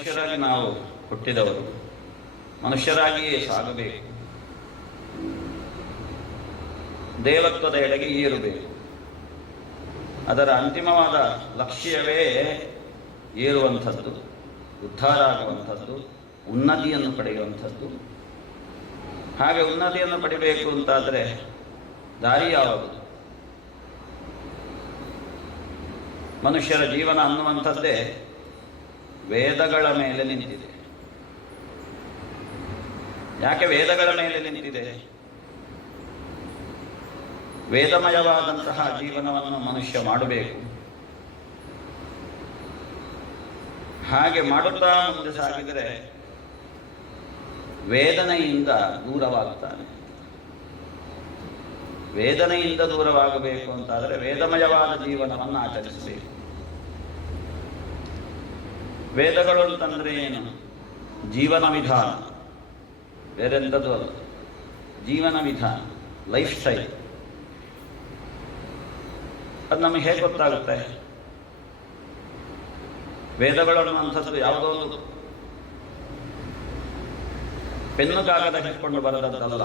ಮನುಷ್ಯರಾಗಿ ನಾವು ಹುಟ್ಟಿದವರು, ಮನುಷ್ಯರಾಗಿಯೇ ಸಾಗಬೇಕು, ದೇವತ್ವದ ಎಡೆಗೆ ಏರಬೇಕು. ಅದರ ಅಂತಿಮವಾದ ಲಕ್ಷ್ಯವೇ ಏರುವಂಥದ್ದು, ಉದ್ಧಾರ ಆಗುವಂಥದ್ದು, ಉನ್ನತಿಯನ್ನು ಪಡೆಯುವಂಥದ್ದು. ಹಾಗೆ ಉನ್ನತಿಯನ್ನು ಪಡಿಬೇಕು ಅಂತಾದರೆ ದಾರಿ ಯಾವುದು? ಮನುಷ್ಯರ ಜೀವನ ಅನ್ನುವಂಥದ್ದೇ ವೇದಗಳ ಮೇಲೆ ನಿಂತಿದೆ. ಯಾಕೆ ವೇದಗಳ ಮೇಲೆ ನಿಂತಿದೆ? ವೇದಮಯವಾದಂತಹ ಜೀವನವನ್ನು ಮನುಷ್ಯ ಮಾಡಬೇಕು. ಹಾಗೆ ಮಾಡುತ್ತಾ ಮುಂದೆ ಸಾಗಿದರೆ ವೇದನೆಯಿಂದ ದೂರವಾಗುತ್ತಾನೆ. ವೇದನೆಯಿಂದ ದೂರವಾಗಬೇಕು ಅಂತಾದರೆ ವೇದಮಯವಾದ ಜೀವನವನ್ನು ಆಚರಿಸಬೇಕು. ವೇದಗಳು ಅಂತಂದರೆ ಏನು? ಜೀವನ ವಿಧಾನ, ಬೇರೆಂಥದ್ದು ಅಲ್ಲ. ಜೀವನ ವಿಧಾನ, ಲೈಫ್ ಸ್ಟೈಲ್. ಅದು ನಮಗೆ ಹೇಗೆ ಗೊತ್ತಾಗುತ್ತೆ? ವೇದಗಳು ಅನ್ನುವಂಥದ್ದು ಯಾವುದೋ ಒಂದು ಪೆನ್ನು ಕಾಗದ ಹಿಡ್ಕೊಂಡು ಬರದದ್ದಲ್ಲ.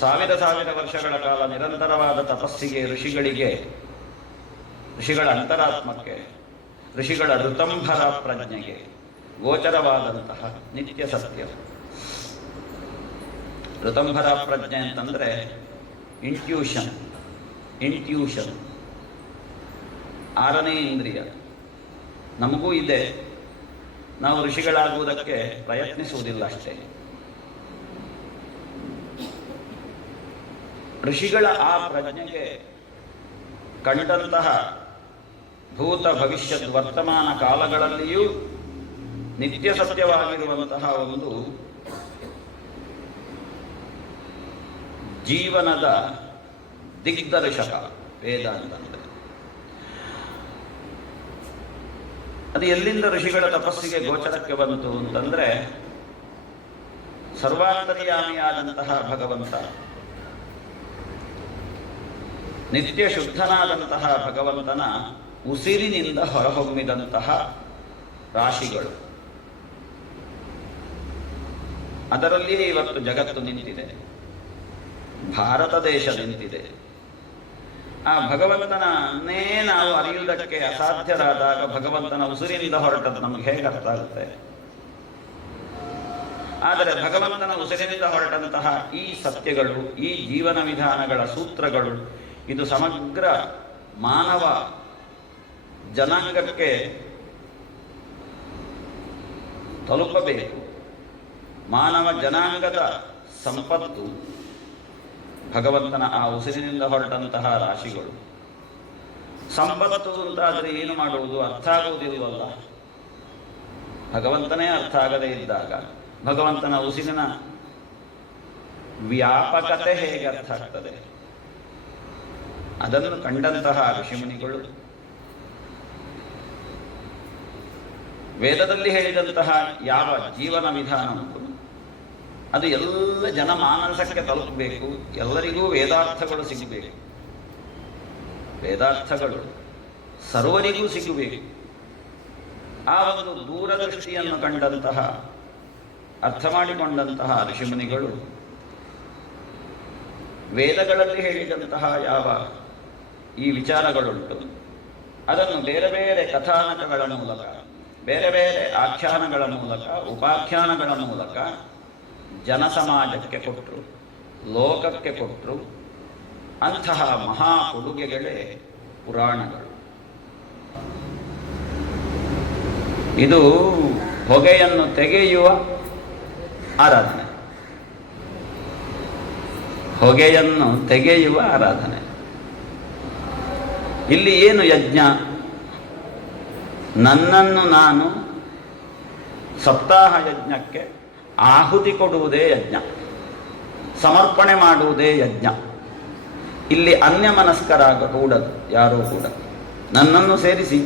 ಸಾವಿರ ಸಾವಿರ ವರ್ಷಗಳ ಕಾಲ ನಿರಂತರವಾದ ತಪಸ್ಸಿಗೆ, ಋಷಿಗಳ ಅಂತರಾತ್ಮಕ್ಕೆ, ಋಷಿಗಳ ಋತಂಭರ ಪ್ರಜ್ಞೆಗೆ ಗೋಚರವಾದಂತಹ ನಿತ್ಯ ಸತ್ಯ. ಋತಂಭರ ಪ್ರಜ್ಞೆ ಅಂತಂದರೆ ಇಂಟ್ಯೂಷನ್. ಆರನೇ ಇಂದ್ರಿಯ ನಮಗೂ ಇದೆ, ನಾವು ಋಷಿಗಳಾಗುವುದಕ್ಕೆ ಪ್ರಯತ್ನಿಸುವುದಿಲ್ಲ ಅಷ್ಟೇ. ಋಷಿಗಳ ಆ ಪ್ರಜ್ಞೆಗೆ ಕಂಡಂತಹ ಭೂತ ಭವಿಷ್ಯದ ವರ್ತಮಾನ ಕಾಲಗಳಲ್ಲಿಯೂ ನಿತ್ಯ ಸತ್ಯವಾಗಿರುವಂತಹ ಒಂದು ಜೀವನದ ದಿಗ್ದರ್ಶಕ ವೇದ ಅಂತಂದರೆ ಅದು ಎಲ್ಲಿಂದ ಋಷಿಗಳ ತಪಸ್ಸಿಗೆ ಗೋಚರಕ್ಕೆ ಬಂತು ಅಂತಂದರೆ, ಸರ್ವಾಂತರ್ಯಾಮಿಯಾದಂತಹ ಭಗವಂತ, ನಿತ್ಯ ಶುದ್ಧನಾದಂತಹ ಭಗವಂತನ ಉಸಿರಿನಿಂದ ಹೊರಹೊಮ್ಮಿದಂತಹ ರಾಶಿಗಳು, ಅದರಲ್ಲಿಯೇ ಇವತ್ತು ಜಗತ್ತು ನಿಂತಿದೆ, ಭಾರತ ದೇಶ ನಿಂತಿದೆ. ಆ ಭಗವಂತನನ್ನೇ ನಾವು ಅರಿಯುವುದಕ್ಕೆ ಅಸಾಧ್ಯರಾದಾಗ ಭಗವಂತನ ಉಸಿರಿನಿಂದ ಹೊರಟದ್ದು ನಮಗೆ ಹೇಗೆ ಅರ್ಥ ಆಗುತ್ತೆ? ಆದರೆ ಭಗವಂತನ ಉಸಿರಿನಿಂದ ಹೊರಟಂತಹ ಈ ಸತ್ಯಗಳು, ಈ ಜೀವನ ವಿಧಾನಗಳ ಸೂತ್ರಗಳು, ಇದು ಸಮಗ್ರ ಮಾನವ ಜನಾಂಗಕ್ಕೆ ತಲುಪಬೇಕು. ಮಾನವ ಜನಾಂಗದ ಸಂಪತ್ತು ಭಗವಂತನ ಆ ಉಸಿರಿನಿಂದ ಹೊರಟಂತಹ ರಾಶಿಗಳು. ಸಂಪತ್ತು ಅಂತಾದರೆ ಏನು ಮಾಡುವುದು? ಅರ್ಥ ಆಗುವುದಿಲ್ಲವಲ್ಲ. ಭಗವಂತನೇ ಅರ್ಥ ಆಗದೇ ಇದ್ದಾಗ ಭಗವಂತನ ಉಸಿರಿನ ವ್ಯಾಪಕತೆ ಹೇಗೆ ಅರ್ಥ ಆಗ್ತದೆ? ಅದನ್ನು ಕಂಡಂತಹ ಋಷಿಮುನಿಗಳು ವೇದದಲ್ಲಿ ಹೇಳಿದಂತಹ ಯಾವ ಜೀವನ ವಿಧಾನ ಉಂಟು ಅದು ಎಲ್ಲ ಜನಮಾನಸಕ್ಕೆ ತಲುಪಬೇಕು. ಎಲ್ಲರಿಗೂ ವೇದಾರ್ಥಗಳು ಸಿಗಬೇಕು. ವೇದಾರ್ಥಗಳು ಸರ್ವರಿಗೂ ಸಿಗಬೇಕು. ಆ ಒಂದು ದೂರದೃಷ್ಟಿಯನ್ನು ಕಂಡಂತಹ, ಅರ್ಥ ಮಾಡಿಕೊಂಡಂತಹ ಋಷಿಮುನಿಗಳು ವೇದಗಳಲ್ಲಿ ಹೇಳಿದಂತಹ ಯಾವ ಈ ವಿಚಾರಗಳುಂಟು ಅದನ್ನು ಬೇರೆ ಬೇರೆ ಕಥಾನಕಗಳ ಮೂಲಕ, ಬೇರೆ ಬೇರೆ ಆಖ್ಯಾನಗಳ ಮೂಲಕ, ಉಪಾಖ್ಯಾನಗಳ ಮೂಲಕ ಜನಸಮಾಜಕ್ಕೆ ಕೊಟ್ಟರು, ಲೋಕಕ್ಕೆ ಕೊಟ್ಟರು. ಅಂತಹ ಮಹಾ ಕೊಡುಗೆಗಳೇ ಪುರಾಣಗಳು. ಇದು ಹೊಗೆಯನ್ನು ತೆಗೆಯುವ ಆರಾಧನೆ, ಹೊಗೆಯನ್ನು ತೆಗೆಯುವ ಆರಾಧನೆ. ಇಲ್ಲಿ ಏನು ಯಜ್ಞ? ನನ್ನನ್ನು ನಾನು ಸಪ್ತಾಹ ಯಜ್ಞಕ್ಕೆ ಆಹುತಿ ಕೊಡುವುದೇ ಯಜ್ಞ, ಸಮರ್ಪಣೆ ಮಾಡುವುದೇ ಯಜ್ಞ. ಇಲ್ಲಿ ಅನ್ಯಮನಸ್ಕರಾಗಕೂಡದು ಯಾರೂ ಕೂಡ. ನನ್ನನ್ನು ಸೇರಿಸಿ,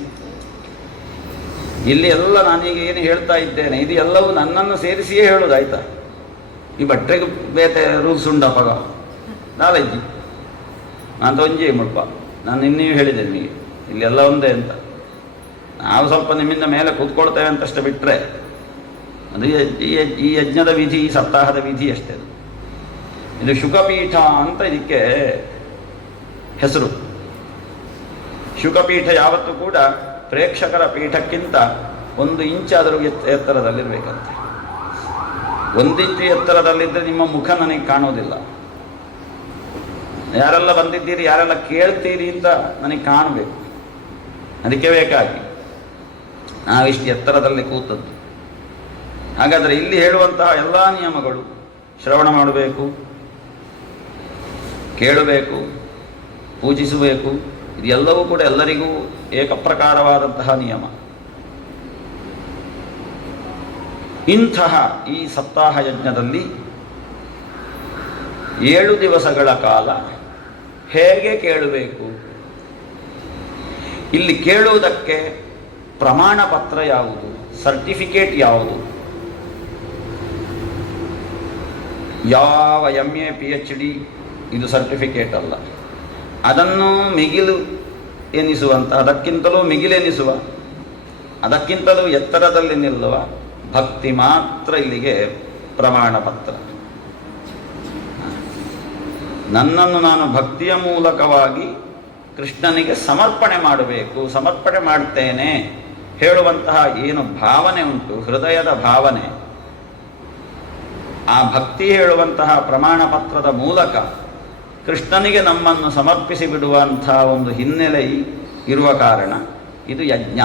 ಇಲ್ಲಿ ಎಲ್ಲ ನಾನೀಗ ಏನು ಹೇಳ್ತಾ ಇದ್ದೇನೆ ಇದು ಎಲ್ಲವೂ ನನ್ನನ್ನು ಸೇರಿಸಿಯೇ ಹೇಳೋದಾಯ್ತಾ? ಈ ಬಟ್ಟೆಗೆ ಬೇತೆ ರೂಲ್ಸ್ ಉಂಡಪ್ಪಗ ನಾಲಜ್ಜಿ ನಾನು ತೊಂಜಿ ಮುಳ್ಪ ನಾನು ಇನ್ನೂ ಹೇಳಿದೆ ನಿಮಗೆ ಇಲ್ಲೆಲ್ಲ ಒಂದೇ ಅಂತ. ನಾವು ಸ್ವಲ್ಪ ನಿಮ್ಮಿಂದ ಮೇಲೆ ಕೂತ್ಕೊಳ್ತೇವೆ ಅಂತಷ್ಟು ಬಿಟ್ಟರೆ ಅದು ಈ ಯಜ್ಞದ ವಿಧಿ, ಈ ಸಪ್ತಾಹದ ವಿಧಿ ಅಷ್ಟೇ. ಇದು ಶುಕಪೀಠ ಅಂತ ಇದಕ್ಕೆ ಹೆಸರು. ಶುಕಪೀಠ ಯಾವತ್ತೂ ಕೂಡ ಪ್ರೇಕ್ಷಕರ ಪೀಠಕ್ಕಿಂತ 1 ಇಂಚಾದರೂ ಎತ್ತರದಲ್ಲಿರಬೇಕಂತೆ. 1 ಇಂಚು ಎತ್ತರದಲ್ಲಿದ್ದರೆ ನಿಮ್ಮ ಮುಖ ನನಗೆ ಕಾಣೋದಿಲ್ಲ. ಯಾರೆಲ್ಲ ಬಂದಿದ್ದೀರಿ, ಯಾರೆಲ್ಲ ಕೇಳ್ತೀರಿ ಅಂತ ನನಗೆ ಕಾಣಬೇಕು. ಅದಕ್ಕೆ ಬೇಕಾಗಿ ನಾವಿಷ್ಟು ಎತ್ತರದಲ್ಲಿ ಕೂತದ್ದು. ಹಾಗಾದರೆ ಇಲ್ಲಿ ಹೇಳುವಂತಹ ಎಲ್ಲ ನಿಯಮಗಳು, ಶ್ರವಣ ಮಾಡಬೇಕು, ಕೇಳಬೇಕು, ಪೂಜಿಸಬೇಕು, ಇದೆಲ್ಲವೂ ಕೂಡ ಎಲ್ಲರಿಗೂ ಏಕಪ್ರಕಾರವಾದಂತಹ ನಿಯಮ. ಇಂತಹ ಈ ಸಪ್ತಾಹ ಯಜ್ಞದಲ್ಲಿ 7 ದಿವಸಗಳ ಕಾಲ ಹೇಗೆ ಕೇಳಬೇಕು? ಇಲ್ಲಿ ಕೇಳುವುದಕ್ಕೆ ಪ್ರಮಾಣ ಪತ್ರ ಯಾವುದು, ಸರ್ಟಿಫಿಕೇಟ್ ಯಾವುದು? ಯಾವ MA PhD ಇದು ಸರ್ಟಿಫಿಕೇಟ್ ಅಲ್ಲ. ಅದನ್ನು ಮಿಗಿಲು ಎನಿಸುವಂಥ, ಅದಕ್ಕಿಂತಲೂ ಮಿಗಿಲೆನಿಸುವ, ಅದಕ್ಕಿಂತಲೂ ಎತ್ತರದಲ್ಲಿ ನಿಲ್ಲುವ ಭಕ್ತಿ ಮಾತ್ರ ಇಲ್ಲಿಗೆ ಪ್ರಮಾಣ ಪತ್ರ. ನನ್ನನ್ನು ನಾನು ಭಕ್ತಿಯ ಮೂಲಕವಾಗಿ ಕೃಷ್ಣನಿಗೆ ಸಮರ್ಪಣೆ ಮಾಡಬೇಕು, ಸಮರ್ಪಣೆ ಮಾಡ್ತೇನೆ ಹೇಳುವಂತಹ ಏನು ಭಾವನೆ ಉಂಟು, ಹೃದಯದ ಭಾವನೆ, ಆ ಭಕ್ತಿ ಹೇಳುವಂತಹ ಪ್ರಮಾಣ ಪತ್ರದ ಮೂಲಕ ಕೃಷ್ಣನಿಗೆ ನಮ್ಮನ್ನು ಸಮರ್ಪಿಸಿ ಬಿಡುವಂಥ ಒಂದು ಹಿನ್ನೆಲೆ ಇರುವ ಕಾರಣ ಇದು ಯಜ್ಞ.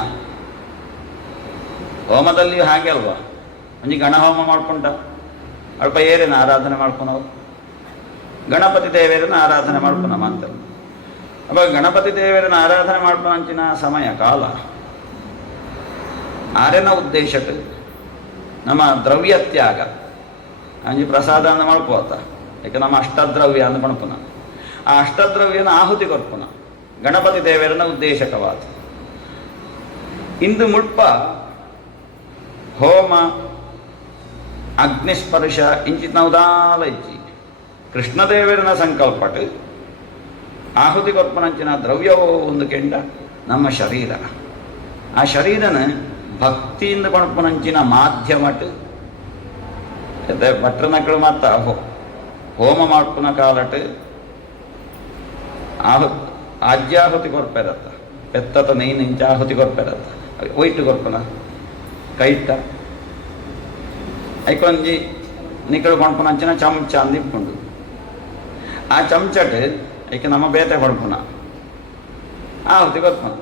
ಹೋಮದಲ್ಲಿಯೂ ಹಾಗೆ ಅಲ್ವಾ? ಒಂಜಿ ಗಣಹೋಮ ಮಾಡ್ಕೊಂಡ ಅಲ್ಪ ಏರೇನ ಆರಾಧನೆ ಮಾಡ್ಕೊಳವು, ಗಣಪತಿ ದೇವರನ್ನ ಆರಾಧನೆ ಮಾಡ್ಕೊಳಮ ಅಂತ. ಅವಾಗ ಗಣಪತಿ ದೇವರನ್ನ ಆರಾಧನೆ ಮಾಡ್ಕೊಂಚಿನ ಸಮಯ ಕಾಲ ಆರೆನ ಉದ್ದೇಶಕ್ಕೆ ನಮ್ಮ ದ್ರವ್ಯ ತ್ಯಾಗ ಅಂಜಿ ಪ್ರಸಾದ ಅಂದ ಮಾಡ್ಕೋತ. ಯಾಕೆ ನಮ್ಮ ಅಷ್ಟದ್ರವ್ಯ ಅಂದ ಪಣಪುನ, ಆ ಅಷ್ಟದ್ರವ್ಯನ ಆಹುತಿ ಕೊರ್ಪುನ ಗಣಪತಿ ದೇವರನ್ನ ಉದ್ದೇಶಕವಾದ. ಇಂದು ಮುಳ್ಪ ಹೋಮ ಅಗ್ನಿಸ್ಪರ್ಶ ಇಂಚಿತ್ ನವದಾಲ ಇಚ್ಚಿ ಕೃಷ್ಣದೇವರನ ಸಂಕಲ್ಪಟ್ಟು ಆಹುತಿ ಕೊರ್ಪನಂಚಿನ ದ್ರವ್ಯವೋ ಒಂದು ಕೆಂಡ ನಮ್ಮ ಶರೀರ. ಆ ಶರೀರನ ಭಕ್ತಿಯಿಂದ ಪಣಪನಂಚಿನ ಮಾಧ್ಯಮಟ್ಟು ಭಟ್ರನಗಳು ಮಾತ್ರ ಹೋಮ ಮಾಡ್ಪುನ ಕಾಲಟ್ಟು ಆಜ್ಯಾಹುತಿ ಕೊರ್ಪೆರತ್ತ ಎತ್ತತ ನೈನ್ ಇಂಚ ಆಹುತಿ ಕೊರ್ಪೆರತ್ತ ಒಯ್ಟು ಕೊರ್ಪನ ಕೈಟ್ಟ ಐಕೊಂಜಿ ನಿಕ್ಕಳು ಕೊಂಡ್ಪುನಂಚಿನ ಚಮಚ ಅಂದಿಪ್ಕೊಂಡು ಆ ಚಮಚಟ್ ಐಕೆ ನಮ್ಮ ಬೇತೆ ಕೊಡ್ಪುನ ಆಹುತಿ ಕೊರ್ಪನ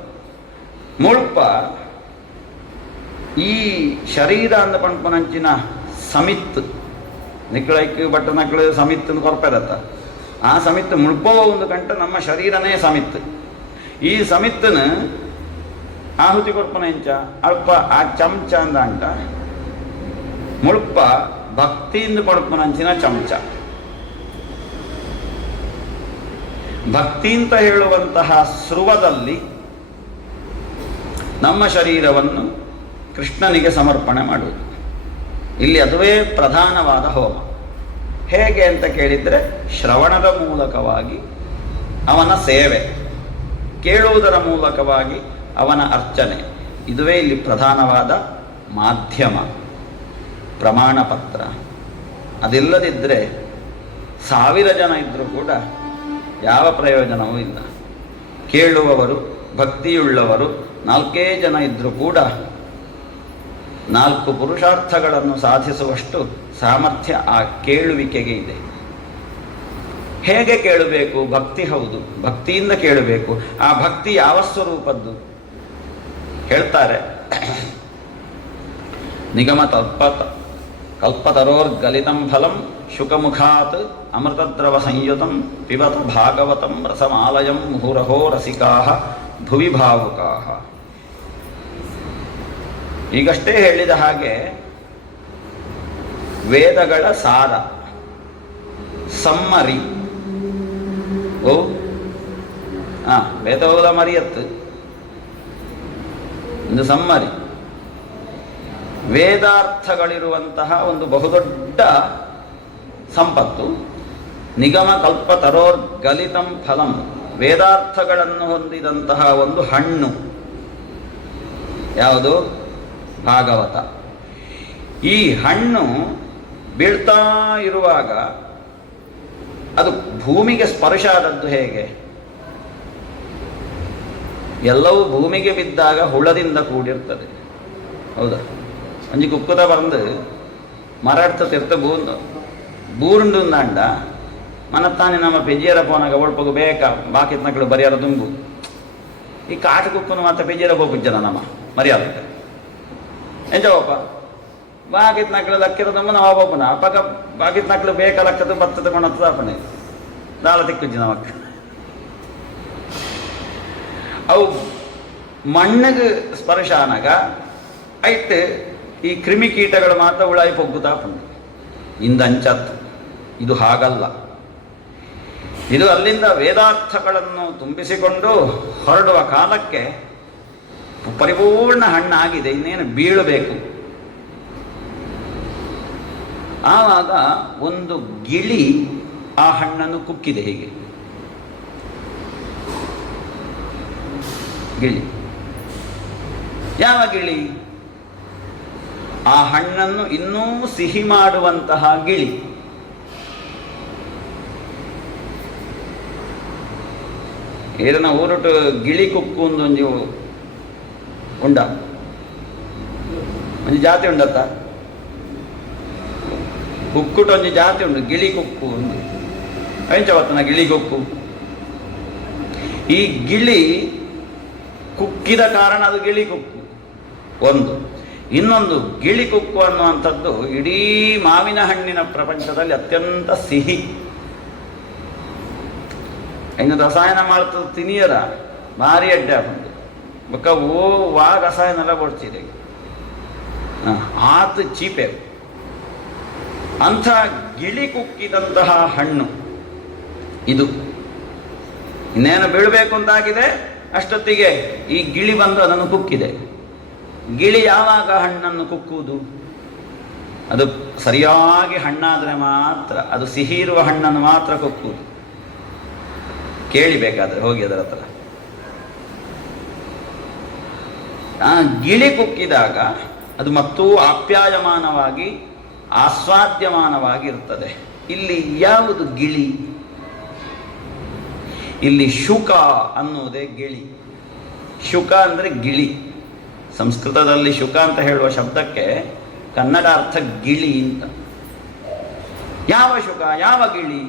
ಮುಳ್ಪ ಈ ಶರೀರ ಅಂದ ಪಂಡ್ಪುನಂಚಿನ ಸಮಿತ್ ನಿಕ್ಕಳೈಕ್ ಬಟ್ಟ ನಕ್ಕಳು ಸಮಿತ್ ಕೊರ್ಪೆರತ್ತ ಆ ಸಮಿತ್ ಮುಳ್ಪೋ ಒಂದು ಗಂಟೆ ನಮ್ಮ ಶರೀರನೇ ಸಮಿತ್. ಈ ಸಮಿತ್ತನ ಆಹುತಿ ಕೊರ್ಪನ ಇಂಚ ಅಲ್ಪ ಆ ಚಮಚ ಅಂದ ಅಂಟ ಮುಳ್ಪ ಭಕ್ತಿಯಿಂದ ಕೊಡ್ಪನಂಚಿನ ಚಮಚ. ಭಕ್ತಿ ಅಂತ ಹೇಳುವಂತಹ ಸ್ರುವದಲ್ಲಿ ನಮ್ಮ ಶರೀರವನ್ನು ಕೃಷ್ಣನಿಗೆ ಸಮರ್ಪಣೆ ಮಾಡುವುದು. ಇಲ್ಲಿ ಅದುವೇ ಪ್ರಧಾನವಾದ ಹೋಮ. ಹೇಗೆ ಅಂತ ಕೇಳಿದರೆ ಶ್ರವಣದ ಮೂಲಕವಾಗಿ ಅವನ ಸೇವೆ, ಕೇಳುವುದರ ಮೂಲಕವಾಗಿ ಅವನ ಅರ್ಚನೆ, ಇದುವೇ ಇಲ್ಲಿ ಪ್ರಧಾನವಾದ ಮಾಧ್ಯಮ, ಪ್ರಮಾಣ ಪತ್ರ. ಅದಿಲ್ಲದಿದ್ದರೆ 1000 ಜನ ಇದ್ದರೂ ಕೂಡ ಯಾವ ಪ್ರಯೋಜನವೂ ಇಲ್ಲ. ಕೇಳುವವರು ಭಕ್ತಿಯುಳ್ಳವರು 4 ಜನ ಇದ್ದರೂ ಕೂಡ 4 ಪುರುಷಾರ್ಥಗಳನ್ನು ಸಾಧಿಸುವಷ್ಟು ಸಾಮರ್ಥ್ಯ ಆ ಕೇಳುವಿಕೆಗೆ ಇದೆ. ಹೇಗೆ ಕೇಳಬೇಕು? ಭಕ್ತಿ ಹೌದು, ಭಕ್ತಿಯಿಂದ ಕೇಳಬೇಕು. ಆ ಭಕ್ತಿ ಯಾವ ಸ್ವರೂಪದ್ದು ಹೇಳ್ತಾರೆ. ನಿಗಮ ಕಲ್ಪತರೋರ್ಗಲಿತಂ ಫಲಂ ಶುಕಮುಖಾತ್ ಅಮೃತದ್ರವ ಸಂಯುತಂ ಪಿಬತ ಭಾಗವತಂ ರಸಮಾಲಯಂ ಮುಹುರಹೋ ರಸಿಕಾಃ ಭುವಿ ಭಾವುಕಾಃ. ಈಗಷ್ಟೇ ಹೇಳಿದ ಹಾಗೆ ವೇದಗಳ ಸಾರ, ಸಮ್ಮರಿ. ಓ ವೇದಗಳ ಮರಿಯತ್ತು ಒಂದು ಸಮ್ಮರಿ. ವೇದಾರ್ಥಗಳಿರುವಂತಹ ಒಂದು ಬಹುದೊಡ್ಡ ಸಂಪತ್ತು. ನಿಗಮ ಕಲ್ಪತರೋರ್ ಗಲಿತಂ ಫಲಂ, ವೇದಾರ್ಥಗಳನ್ನು ಹೊಂದಿದಂತಹ ಒಂದು ಹಣ್ಣು. ಯಾವುದು? ಭಾಗವತ. ಈ ಹಣ್ಣು ಬೀಳ್ತಾ ಇರುವಾಗ ಅದು ಭೂಮಿಗೆ ಸ್ಪರ್ಶ ಆದದ್ದು ಹೇಗೆ? ಎಲ್ಲವೂ ಭೂಮಿಗೆ ಬಿದ್ದಾಗ ಹುಳದಿಂದ ಕೂಡಿರ್ತದೆ, ಹೌದಾ? ಅಂಜಿ ಕುಕ್ಕುದ ಬಂದು ಮರಾಡ್ತಿರ್ತ ಬೂರುಂಡು ಅಂಡ ಮನತ್ತಾನೆ ನಮ್ಮ ಪೆಜ್ಜಿಯರ ಪೋನಾಗ ಒಳ್ಪಗು ಬೇಕಾ ಬಾಕಿತ್ ಮಕ್ಕಳು ಬರಿಯಾರ ತುಂಬು ಈ ಕಾಟ ಕುಕ್ಕನು ಮತ್ತೆ ಪೆಜ್ಜಿಯರ ಹೋಗುಜ್ಜನ ನಮ್ಮ ಮರ್ಯಾದ ಎಂಜವಪ್ಪ ಬಾಕಿತ್ ನಕ್ಕಳು ಲಕ್ಕಿರ ತುಂಬ ನಾವು ಒಬ್ಬನ ಅಪ್ಪಗ ಬಾಕಿತ್ ನಕ್ಕಳು ಬೇಕಾ ಲಕ್ಕದ ಬತ್ತದ ಕೊಣತ್ತದ ಅಪ್ಪನೆ ದಾಳ ತಿಕ್ಕುಜ್ಜಿ ನಮಕ್ಕ ಅವು ಮಣ್ಣಿಗೆ ಸ್ಪರ್ಶ ಆನಾಗ ಐತೆ ಈ ಕ್ರಿಮಿಕೀಟಗಳು ಮಾತ್ರ ಉಳಾಯಿ ಪೊಗ್ಗುತ್ತಾ ಪಂಡು ಇಂದಂಚತ್ತು. ಇದು ಹಾಗಲ್ಲ. ಇದು ಅಲ್ಲಿಂದ ವೇದಾರ್ಥಗಳನ್ನು ತುಂಬಿಸಿಕೊಂಡು ಹೊರಡುವ ಕಾಲಕ್ಕೆ ಪರಿಪೂರ್ಣ ಹಣ್ಣಾಗಿದೆ, ಇನ್ನೇನು ಬೀಳಬೇಕು. ಆವಾಗ ಒಂದು ಗಿಳಿ ಆ ಹಣ್ಣನ್ನು ಕುಕ್ಕಿದೆ. ಹೀಗೆ ಗಿಳಿ. ಯಾವ ಗಿಳಿ? ಆ ಹಣ್ಣನ್ನು ಇನ್ನೂ ಸಿಹಿ ಮಾಡುವಂತಹ ಗಿಳಿ. ಏರನ ಊರುಟು ಗಿಳಿ ಕುಕ್ಕು ಒಂದೊಂದು ಉಂಡ ಒಂದು ಜಾತಿ ಉಂಡತ್ತ ಕುಕ್ಕುಟ ಒಂಜಿ ಜಾತಿ ಉಂಡು ಗಿಳಿ ಕುಕ್ಕು ಒಂದು ಎಂಚವತ್ತನ ಗಿಳಿ ಕುಕ್ಕು. ಈ ಗಿಳಿ ಕುಕ್ಕಿದ ಕಾರಣ ಅದು ಗಿಳಿ ಕುಕ್ಕು ಒಂದು. ಇನ್ನೊಂದು ಗಿಳಿ ಕುಕ್ಕು ಅನ್ನುವಂಥದ್ದು ಇಡೀ ಮಾವಿನ ಹಣ್ಣಿನ ಪ್ರಪಂಚದಲ್ಲಿ ಅತ್ಯಂತ ಸಿಹಿ. ಇನ್ನು ರಸಾಯನ ಮಾಡ್ತದ ತಿನಿಯರ ಭಾರಿ ಅಡ್ಡೆ ಹಾಕೊಂಡು ಬೊಕ್ಕ ಓ ವಾ ರಸಾಯನ ಎಲ್ಲ ಕೊಡ್ತಿದೆ ಆತ ಚೀಪೆ. ಅಂಥ ಗಿಳಿ ಕುಕ್ಕಿದಂತಹ ಹಣ್ಣು ಇದು. ಇನ್ನೇನು ಬೀಳಬೇಕು ಅಂತಾಗಿದೆ, ಅಷ್ಟೊತ್ತಿಗೆ ಈ ಗಿಳಿ ಬಂದು ಅದನ್ನು ಕುಕ್ಕಿದೆ. ಗಿಳಿ ಯಾವಾಗ ಹಣ್ಣನ್ನು ಕುಕ್ಕುವುದು? ಅದು ಸರಿಯಾಗಿ ಹಣ್ಣಾದರೆ ಮಾತ್ರ, ಅದು ಸಿಹಿ ಇರುವ ಹಣ್ಣನ್ನು ಮಾತ್ರ ಕುಕ್ಕುವುದು. ಕೇಳಿಬೇಕಾದ್ರೆ ಹೋಗಿ ಅದರ ಹತ್ರ. ಆ ಗಿಳಿ ಕುಕ್ಕಿದಾಗ ಅದು ಮತ್ತೂ ಆಪ್ಯಾಯಮಾನವಾಗಿ ಆಸ್ವಾದ್ಯಮಾನವಾಗಿ ಇರ್ತದೆ. ಇಲ್ಲಿ ಯಾವುದು ಗಿಳಿ? ಇಲ್ಲಿ ಶುಕ ಅನ್ನುವುದೇ ಗಿಳಿ. ಶುಕ ಅಂದರೆ ಗಿಳಿ. ಸಂಸ್ಕೃತದಲ್ಲಿ ಶುಕ ಅಂತ ಹೇಳುವ ಶಬ್ದಕ್ಕೆ ಕನ್ನಡ ಅರ್ಥ ಗಿಳಿ ಅಂತ. ಯಾವ ಶುಕ? ಯಾವ ಗಿಳಿ?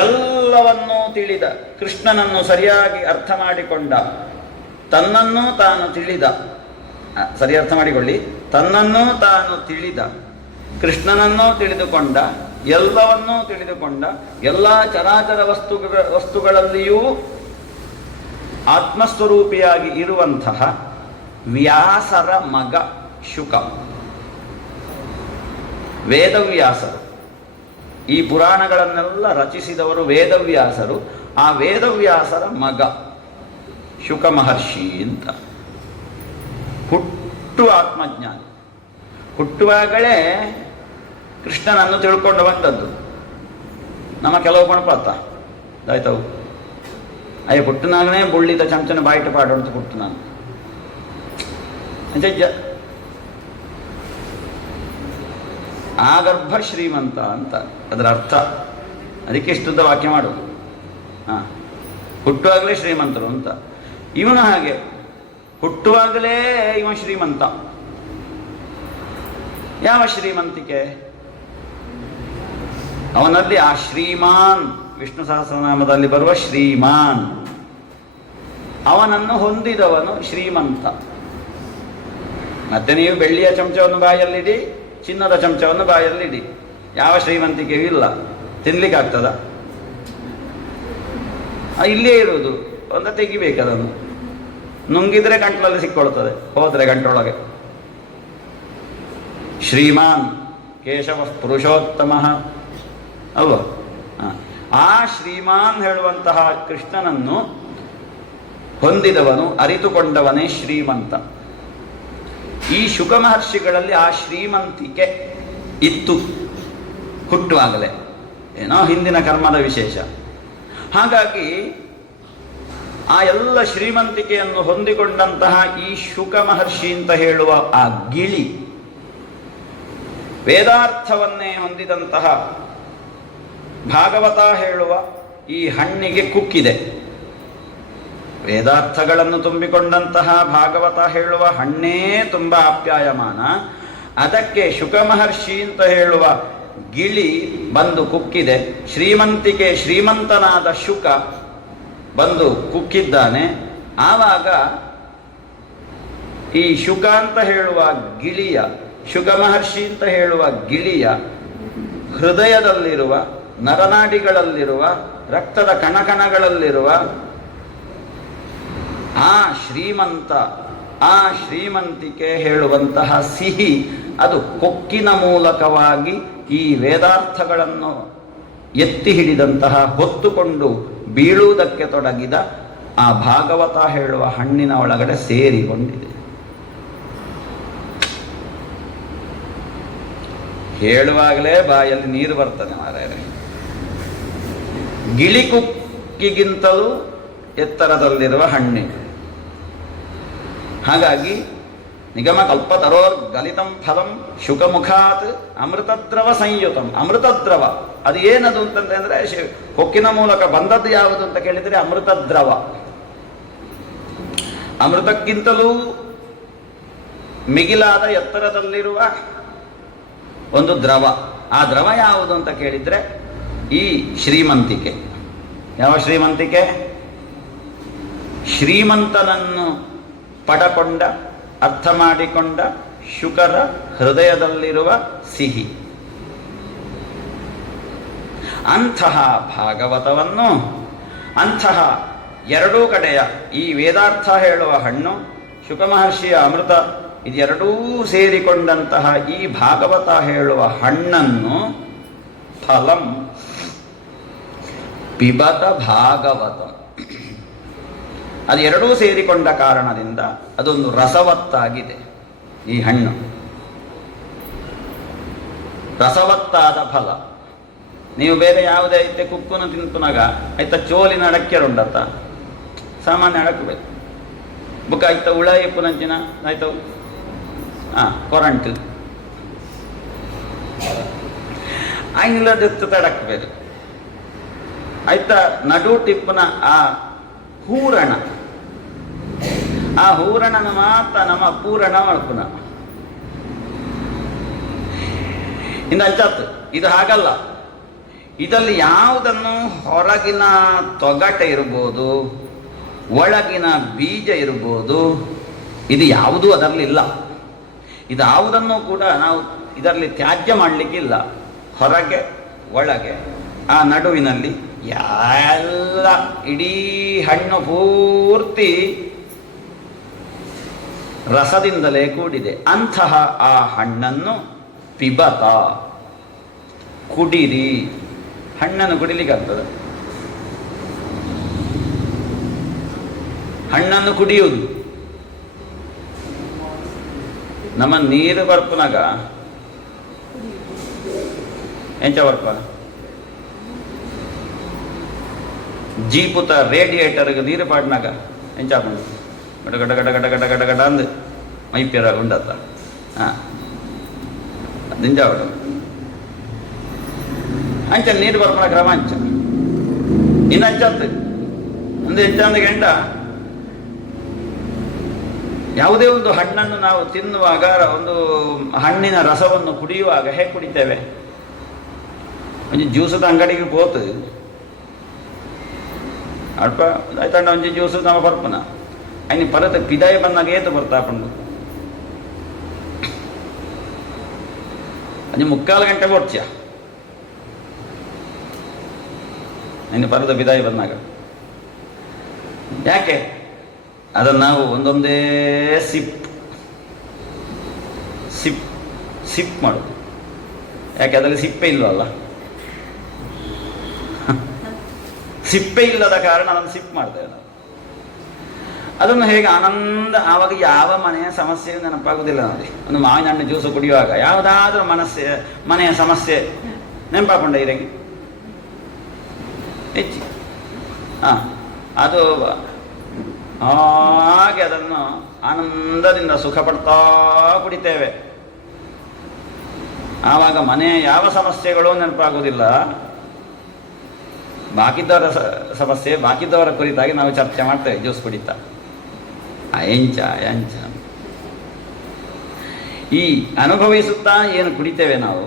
ಎಲ್ಲವನ್ನೂ ತಿಳಿದ, ಕೃಷ್ಣನನ್ನು ಸರಿಯಾಗಿ ಅರ್ಥ ಮಾಡಿಕೊಂಡ, ತನ್ನನ್ನೂ ತಾನು ತಿಳಿದ, ಸರಿ ಅರ್ಥ ಮಾಡಿಕೊಳ್ಳಿ, ತನ್ನನ್ನೂ ತಾನು ತಿಳಿದ, ಕೃಷ್ಣನನ್ನೂ ತಿಳಿದುಕೊಂಡ, ಎಲ್ಲವನ್ನೂ ತಿಳಿದುಕೊಂಡ, ಎಲ್ಲ ಚರಾಚರ ವಸ್ತುಗಳಲ್ಲಿಯೂ ಆತ್ಮಸ್ವರೂಪಿಯಾಗಿ ಇರುವಂತಹ ವ್ಯಾಸರ ಮಗ ಶುಕ. ವೇದವ್ಯಾಸರು, ಈ ಪುರಾಣಗಳನ್ನೆಲ್ಲ ರಚಿಸಿದವರು ವೇದವ್ಯಾಸರು. ಆ ವೇದವ್ಯಾಸರ ಮಗ ಶುಕ ಮಹರ್ಷಿ ಅಂತ. ಹುಟ್ಟು ಆತ್ಮಜ್ಞಾನಿ. ಹುಟ್ಟುವಾಗಲೇ ಕೃಷ್ಣನನ್ನು ತಿಳ್ಕೊಂಡು ಬಂದದ್ದು. ನಮ್ಮ ಕೆಲವು ಪಣಪಾತ ಆಯ್ತವು ಅಯ್ಯ ಪುಟ್ಟನಾಗನೇ ಬುಳ್ಳಿದ ಚಮಚನ ಬಾಯಿಟ ಪಾಡೋಂತ ಪುಟ್ಟು ನಾನು ಜಜ್ಜ ಆಗರ್ಭ ಶ್ರೀಮಂತ ಅಂತ ಅದರ ಅರ್ಥ. ಅದಕ್ಕೆ ಇಷ್ಟುದ್ದ ವಾಕ್ಯ ಮಾಡೋದು. ಹುಟ್ಟುವಾಗಲೇ ಶ್ರೀಮಂತರು ಅಂತ. ಇವನು ಹಾಗೆ ಹುಟ್ಟುವಾಗಲೇ ಇವ ಶ್ರೀಮಂತ. ಯಾವ ಶ್ರೀಮಂತಿಕೆ? ಅವನಲ್ಲಿ ಆ ಶ್ರೀಮಾನ್, ವಿಷ್ಣು ಸಹಸ್ರನಾಮದಲ್ಲಿ ಬರುವ ಶ್ರೀಮಾನ್, ಅವನನ್ನು ಹೊಂದಿದವನು ಶ್ರೀಮಂತ. ಮತ್ತೆ ನೀವು ಬೆಳ್ಳಿಯ ಚಮಚವನ್ನು ಬಾಯಲ್ಲಿಡಿ, ಚಿನ್ನದ ಚಮಚವನ್ನು ಬಾಯಲ್ಲಿಡಿ, ಯಾವ ಶ್ರೀಮಂತಿಕೆಯೂ ಇಲ್ಲ. ತಿನ್ಲಿಕ್ಕಾಗ್ತದ? ಇಲ್ಲೇ ಇರುವುದು, ಒಂದು ತೆಗಿಬೇಕು ಅದನ್ನು. ನುಂಗಿದ್ರೆ ಗಂಟಲಲ್ಲಿ ಸಿಕ್ಕೊಳ್ತದೆ, ಹೋದರೆ ಗಂಟೊಳಗೆ. ಶ್ರೀಮಾನ್ ಕೇಶವ ಪುರುಷೋತ್ತಮ ಅಲ್ವ? ಆ ಶ್ರೀಮಾನ್ ಹೇಳುವಂತಹ ಕೃಷ್ಣನನ್ನು ಹೊಂದಿದವನು, ಅರಿತುಕೊಂಡವನೇ ಶ್ರೀಮಂತ. ಈ ಶುಕ ಮಹರ್ಷಿಗಳಲ್ಲಿ ಆ ಶ್ರೀಮಂತಿಕೆ ಇತ್ತು ಹುಟ್ಟುವಾಗಲೇ. ಏನೋ ಹಿಂದಿನ ಕರ್ಮದ ವಿಶೇಷ. ಹಾಗಾಗಿ ಆ ಎಲ್ಲ ಶ್ರೀಮಂತಿಕೆಯನ್ನು ಹೊಂದಿಕೊಂಡಂತಹ ಈ ಶುಕ ಮಹರ್ಷಿ ಅಂತ ಹೇಳುವ ಆ ಗಿಳಿ, ವೇದಾರ್ಥವನ್ನೇ ಹೊಂದಿದಂತಹ ಭಾಗವತ ಹೇಳುವ ಈ ಹಣ್ಣಿಗೆ ಕುಕ್ಕಿದೆ. ವೇದಾರ್ಥಗಳನ್ನು ತುಂಬಿಕೊಂಡಂತಹ ಭಾಗವತ ಹೇಳುವ ಹಣ್ಣೇ ತುಂಬ ಆಪ್ಯಾಯಮಾನ. ಅದಕ್ಕೆ ಶುಕ ಮಹರ್ಷಿ ಅಂತ ಹೇಳುವ ಗಿಳಿ ಬಂದು ಕುಕ್ಕಿದೆ. ಶ್ರೀಮಂತಿಕೆ ಶ್ರೀಮಂತನಾದ ಶುಕ ಬಂದು ಕುಕ್ಕಿದ್ದಾನೆ. ಆವಾಗ ಈ ಶುಕ ಅಂತ ಹೇಳುವ ಗಿಳಿಯ, ಶುಕ ಮಹರ್ಷಿ ಅಂತ ಹೇಳುವ ಗಿಳಿಯ ಹೃದಯದಲ್ಲಿರುವ, ನರನಾಡಿಗಳಲ್ಲಿರುವ, ರಕ್ತದ ಕಣಕಣಗಳಲ್ಲಿರುವ ಆ ಶ್ರೀಮಂತ, ಆ ಶ್ರೀಮಂತಿಕೆ ಹೇಳುವಂತಹ ಸಿಹಿ, ಅದು ಕೊಕ್ಕಿನ ಮೂಲಕವಾಗಿ ಈ ವೇದಾರ್ಥಗಳನ್ನು ಎತ್ತಿ ಹಿಡಿದಂತಹ, ಹೊತ್ತುಕೊಂಡು ಬೀಳುವುದಕ್ಕೆ ತೊಡಗಿದ ಆ ಭಾಗವತ ಹೇಳುವ ಹಣ್ಣಿನ ಒಳಗಡೆ ಸೇರಿಕೊಂಡಿದೆ. ಹೇಳುವಾಗಲೇ ಬಾಯಲ್ಲಿ ನೀರು ಬರ್ತದೆ ಮಾರಾಯರೆ. ಗಿಳಿ ಕುಕ್ಕಿಗಿಂತಲೂ ಎತ್ತರದಲ್ಲಿರುವ ಹಣ್ಣಿಗೆ. ಹಾಗಾಗಿ ನಿಗಮ ಕಲ್ಪತರೋರ್ ಗಲಿತಂ ಫಲಂ ಶುಕಮುಖಾತ್ ಅಮೃತದ್ರವ ಸಂಯುತಂ. ಅಮೃತದ್ರವ ಅದು ಏನದು ಅಂತಂದ್ರೆ ಕೊಕ್ಕಿನ ಮೂಲಕ ಬಂದದ್ದು ಯಾವುದು ಅಂತ ಕೇಳಿದರೆ ಅಮೃತದ್ರವ. ಅಮೃತಕ್ಕಿಂತಲೂ ಮಿಗಿಲಾದ ಎತ್ತರದಲ್ಲಿರುವ ಒಂದು ದ್ರವ. ಆ ದ್ರವ ಯಾವುದು ಅಂತ ಕೇಳಿದ್ರೆ ಈ ಶ್ರೀಮಂತಿಕೆ. ಯಾವ ಶ್ರೀಮಂತಿಕೆ? ಶ್ರೀಮಂತನನ್ನು ಪಡಕೊಂಡ, ಅರ್ಥ ಮಾಡಿಕೊಂಡ ಶುಕರ ಹೃದಯದಲ್ಲಿರುವ ಸಿಹಿ. ಅಂತಹ ಭಾಗವತವನ್ನು, ಅಂತಹ ಎರಡೂ ಕಡೆಯ ಈ ವೇದಾರ್ಥ ಹೇಳುವ ಹಣ್ಣು, ಶುಕ ಮಹರ್ಷಿಯ ಅಮೃತ, ಇದೆರಡೂ ಸೇರಿಕೊಂಡಂತಹ ಈ ಭಾಗವತ ಹೇಳುವ ಹಣ್ಣನ್ನು ಫಲಂ ಪಿಬತ ಭಾಗವತ, ಅದು ಎರಡೂ ಸೇರಿಕೊಂಡ ಕಾರಣದಿಂದ ಅದೊಂದು ರಸವತ್ತಾಗಿದೆ. ಈ ಹಣ್ಣು ರಸವತ್ತಾದ ಫಲ. ನೀವು ಬೇರೆ ಯಾವುದೇ ಐತೆ ಕುಕ್ಕುನ ತಿಂಪುನಾಗ ಆಯ್ತ ಚೋಲಿನ ಅಡಕ್ಕೆರುಂಡತ್ತ ಸಾಮಾನ್ಯ ಅಡಕಬೇಕು ಬುಕ್ಕ ಆಯ್ತ ಉಳ ಎಪ್ಪುನಂಚಿನ ಆಯ್ತು ಕೊರಂಟು ಆಯ್ನಿಲ್ಲದೆತ್ತು ತಡಕ್ಬೇಕು ಆಯ್ತ ನಡು ಟಿಪ್ಪುನ ಆ ಹೂರಣ, ಆ ಹೂರಣನ ಮಾತ್ರ ನಮ್ಮ ಪೂರಣ ಮಾಡ್ಪುನ ಇನ್ನು ಅಂಚತ್ತು. ಇದು ಹಾಗಲ್ಲ. ಇದರಲ್ಲಿ ಯಾವುದನ್ನು ಹೊರಗಿನ ತೊಗಟೆ ಇರ್ಬೋದು, ಒಳಗಿನ ಬೀಜ ಇರ್ಬೋದು, ಇದು ಯಾವುದೂ ಅದರಲ್ಲಿಲ್ಲ. ಇದು ಯಾವುದನ್ನು ಕೂಡ ನಾವು ಇದರಲ್ಲಿ ತ್ಯಾಜ್ಯ ಮಾಡಲಿಕ್ಕಿಲ್ಲ. ಹೊರಗೆ ಒಳಗೆ ಆ ನಡುವಿನಲ್ಲಿ ಎಲ್ಲ ಇಡೀ ಹಣ್ಣು ಪೂರ್ತಿ ರಸದಿಂದಲೇ ಕೂಡಿದೆ. ಅಂತಹ ಆ ಹಣ್ಣನ್ನು ಪಿಬತ, ಕುಡಿರಿ. ಹಣ್ಣನ್ನು ಕುಡಿಲಿಕ್ಕಾಗ್ತದೆ? ಹಣ್ಣನ್ನು ಕುಡಿಯುವುದು ನಮ್ಮ ನೀರು ಬರ್ಪನಾಗ ಎಂಚ ಬರ್ಪ ಜೀಪುತ ರೇಡಿಯೇಟರ್ಗೆ ನೀರು ಪಾಡ್ನಾಗ ಎಂಚ ಗಡ ಗಡ ಗಡ ಗಡ ಗಡ ಗಡ ಗಡ ಅಂದು ಮೈಪ್ಯರ ಉಂಡತ್ತ ದಿಂಜಾವಡ ಅಂಚ ನೀರು ಬರ್ಪನ ಕ್ರಮ ಅಂಚ ಇನ್ನು ಅಂಚತ್ತು ಒಂದು ಎಂಚಂದ ಗಂಡ ಯಾವುದೇ ಒಂದು ಹಣ್ಣನ್ನು ನಾವು ತಿನ್ನುವಾಗ, ಒಂದು ಹಣ್ಣಿನ ರಸವನ್ನು ಕುಡಿಯುವಾಗ ಹೇಗೆ ಕುಡಿತೇವೆ? ಒಂಜಿ ಜ್ಯೂಸದ ಅಂಗಡಿಗೆ ಹೋತು ಅಲ್ಪ ಆಯ್ತಂಡ ಒಂಜಿ ಜ್ಯೂಸ್ ನಾವು ಬರ್ಪನ ಅಯ್ನಿ ಪರತ ಪಿದಾಯ ಬಂದಾಗ ಏತು ಬರ್ತಾಪಂಡು ಅಂಜಿ 3/4 ಗಂಟೆ ಕೊಡ್ತೀಯ ಇನ್ನು ಪರದ ಬಿದಾಯ ಬಂದಾಗ. ಯಾಕೆ? ಅದನ್ನು ನಾವು ಒಂದೊಂದೇ ಸಿಪ್ ಸಿಪ್ ಸಿಪ್ ಮಾಡೋದು. ಯಾಕೆ? ಅದರಲ್ಲಿ ಸಿಪ್ಪೆ ಇಲ್ವಲ್ಲ. ಸಿಪ್ಪೆ ಇಲ್ಲದ ಕಾರಣ ಅದನ್ನು ಸಿಪ್ ಮಾಡ್ತೇವೆ ನಾವು. ಅದನ್ನು ಹೇಗೆ ಆನಂದ, ಆವಾಗ ಯಾವ ಮನೆಯ ಸಮಸ್ಯೆ ನೆನಪಾಗುವುದಿಲ್ಲ ನೋಡಿ. ಒಂದು ಮಾವಿನ ಹಣ್ಣು ಜ್ಯೂಸು ಕುಡಿಯುವಾಗ ಯಾವುದಾದ್ರೂ ಮನೆಯ ಸಮಸ್ಯೆ ನೆನಪಾಕೊಂಡ ಇರಂಗಿ ಹೆಚ್ಚಿ ಅದು ಹಾಗೆ ಅದನ್ನು ಆನಂದದಿಂದ ಸುಖ ಪಡ್ತಾ ಕುಡಿತೇವೆ. ಆವಾಗ ಮನೆ ಯಾವ ಸಮಸ್ಯೆಗಳು ನೆನಪಾಗುವುದಿಲ್ಲ. ಬಾಕಿದ್ದವರ ಸಮಸ್ಯೆ, ಬಾಕಿದ್ದವರ ಕುರಿತಾಗಿ ನಾವು ಚರ್ಚೆ ಮಾಡ್ತೇವೆ ಜ್ಯೂಸ್ ಕುಡಿತಾ. ಎಂಚ ಈ ಅನುಭವಿಸುತ್ತಾ ಏನು ಕುಡಿತೇವೆ ನಾವು,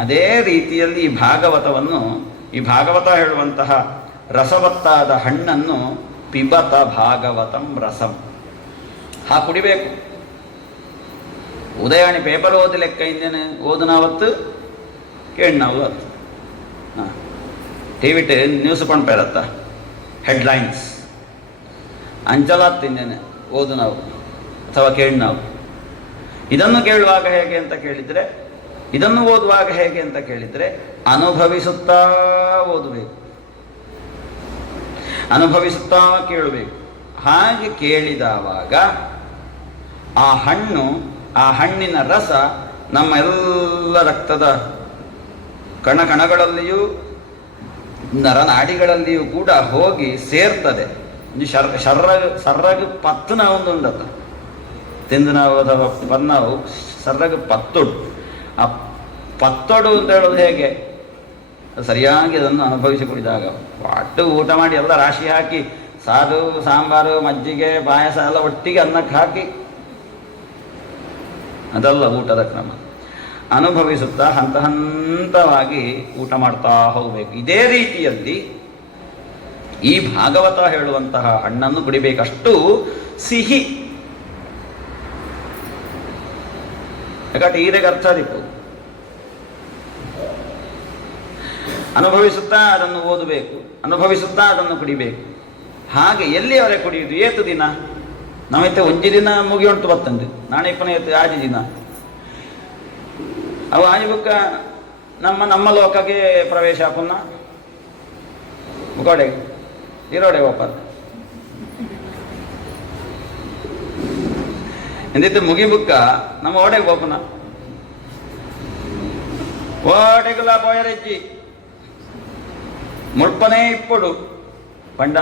ಅದೇ ರೀತಿಯಲ್ಲಿ ಈ ಭಾಗವತವನ್ನು, ಈ ಭಾಗವತ ಹೇಳುವಂತಹ ರಸವತ್ತಾದ ಹಣ್ಣನ್ನು ಪಿಬತ ಭಾಗವತಂ ರಸಂ ಕುಡಿಬೇಕು. ಉದಯವಾಣಿ ಪೇಪರ್ ಓದಿ ಲೆಕ್ಕ ಇಂದೇನೆ ಓದನಾವತ್ತು ಕೇಳಿನಾವು ಅತ್ತು ಟಿ ವಿ ನ್ಯೂಸ್ ಕೊಂಡ್ಪೇರತ್ತ ಹೆಡ್ಲೈನ್ಸ್ ಅಂಚಲಾತ್ತಿಂದೇನೆ ಓದು ನಾವು ಅಥವಾ ಕೇಳಿ ನಾವು. ಇದನ್ನು ಕೇಳುವಾಗ ಹೇಗೆ ಅಂತ ಕೇಳಿದರೆ, ಇದನ್ನು ಓದುವಾಗ ಹೇಗೆ ಅಂತ ಕೇಳಿದರೆ ಅನುಭವಿಸುತ್ತಾ ಓದಬೇಕು, ಅನುಭವಿಸುತ್ತಾ ಕೇಳಬೇಕು. ಹಾಗೆ ಕೇಳಿದವಾಗ ಆ ಹಣ್ಣು, ಆ ಹಣ್ಣಿನ ರಸ ನಮ್ಮ ಎಲ್ಲ ರಕ್ತದ ಕಣಕಣಗಳಲ್ಲಿಯೂ ನರನಾಡಿಗಳಲ್ಲಿಯೂ ಕೂಡ ಹೋಗಿ ಸೇರ್ತದೆ. ಸರ್ರಗ ಪತ್ತನ ಒಂದು ಉಂಡತ್ತ ತಿಂದು ನಾವು ಅಥವಾ ಪನ್ನಾವು ಸರ್ರಗ ಪತ್ತೊಡು. ಆ ಪತ್ತೊಡು ಅಂತ ಹೇಳೋದು ಹೇಗೆ, ಸರಿಯಾಗಿ ಅದನ್ನು ಅನುಭವಿಸಿ ಕುಡಿದಾಗ ಒಟ್ಟು ಊಟ ಮಾಡಿ ಎಲ್ಲ ರಾಶಿ ಹಾಕಿ ಸಾರು ಸಾಂಬಾರು ಮಜ್ಜಿಗೆ ಪಾಯಸ ಎಲ್ಲ ಒಟ್ಟಿಗೆ ಅನ್ನಕ್ಕೆ ಹಾಕಿ ಅದಲ್ಲ ಊಟದ ಕ್ರಮ. ಅನುಭವಿಸುತ್ತಾ ಹಂತ ಹಂತವಾಗಿ ಊಟ ಮಾಡ್ತಾ ಹೋಗಬೇಕು. ಇದೇ ರೀತಿಯಲ್ಲಿ ಈ ಭಾಗವತ ಹೇಳುವಂತಹ ಹಣ್ಣನ್ನು ಕುಡಿಬೇಕಷ್ಟು ಸಿಹಿ. ಯಾಕಂದ್ರೆ ಈರೆಗೆ ಅರ್ಥ ದಿಕ್ಕು. ಅನುಭವಿಸುತ್ತಾ ಅದನ್ನು ಓದಬೇಕು, ಅನುಭವಿಸುತ್ತಾ ಅದನ್ನು ಕುಡಿಬೇಕು. ಹಾಗೆ ಎಲ್ಲಿಯವರೆಗೆ ಕುಡಿಯುವುದು? ಏತು ದಿನ ನಾವೈತೆ ಒಂಜಿ ದಿನ ಮುಗಿ ಉಂಟು ಬತ್ತಂದು ನಾಳೆ ಇಪ್ಪನೇ ಆಜಿ ದಿನ ಅವು ಆಜಿ ಬುಕ್ಕ ನಮ್ಮ ಲೋಕಕ್ಕೆ ಪ್ರವೇಶ ಪುನಃ ಗೋಡೆ ಇರೋಡೆ ವಾಪಸ್ ಎಂದಿತ್ತು ಮುಗಿ ಬುಕ್ಕ ನಮ್ಮ ಓಡೆಗೆ ಹೋಪನ ಓಡೆಗುಲ ಪೋಯರೆಜ್ಜಿ ಮುಳ್ಪನೇ ಇಪ್ಪಡು ಪಂಡ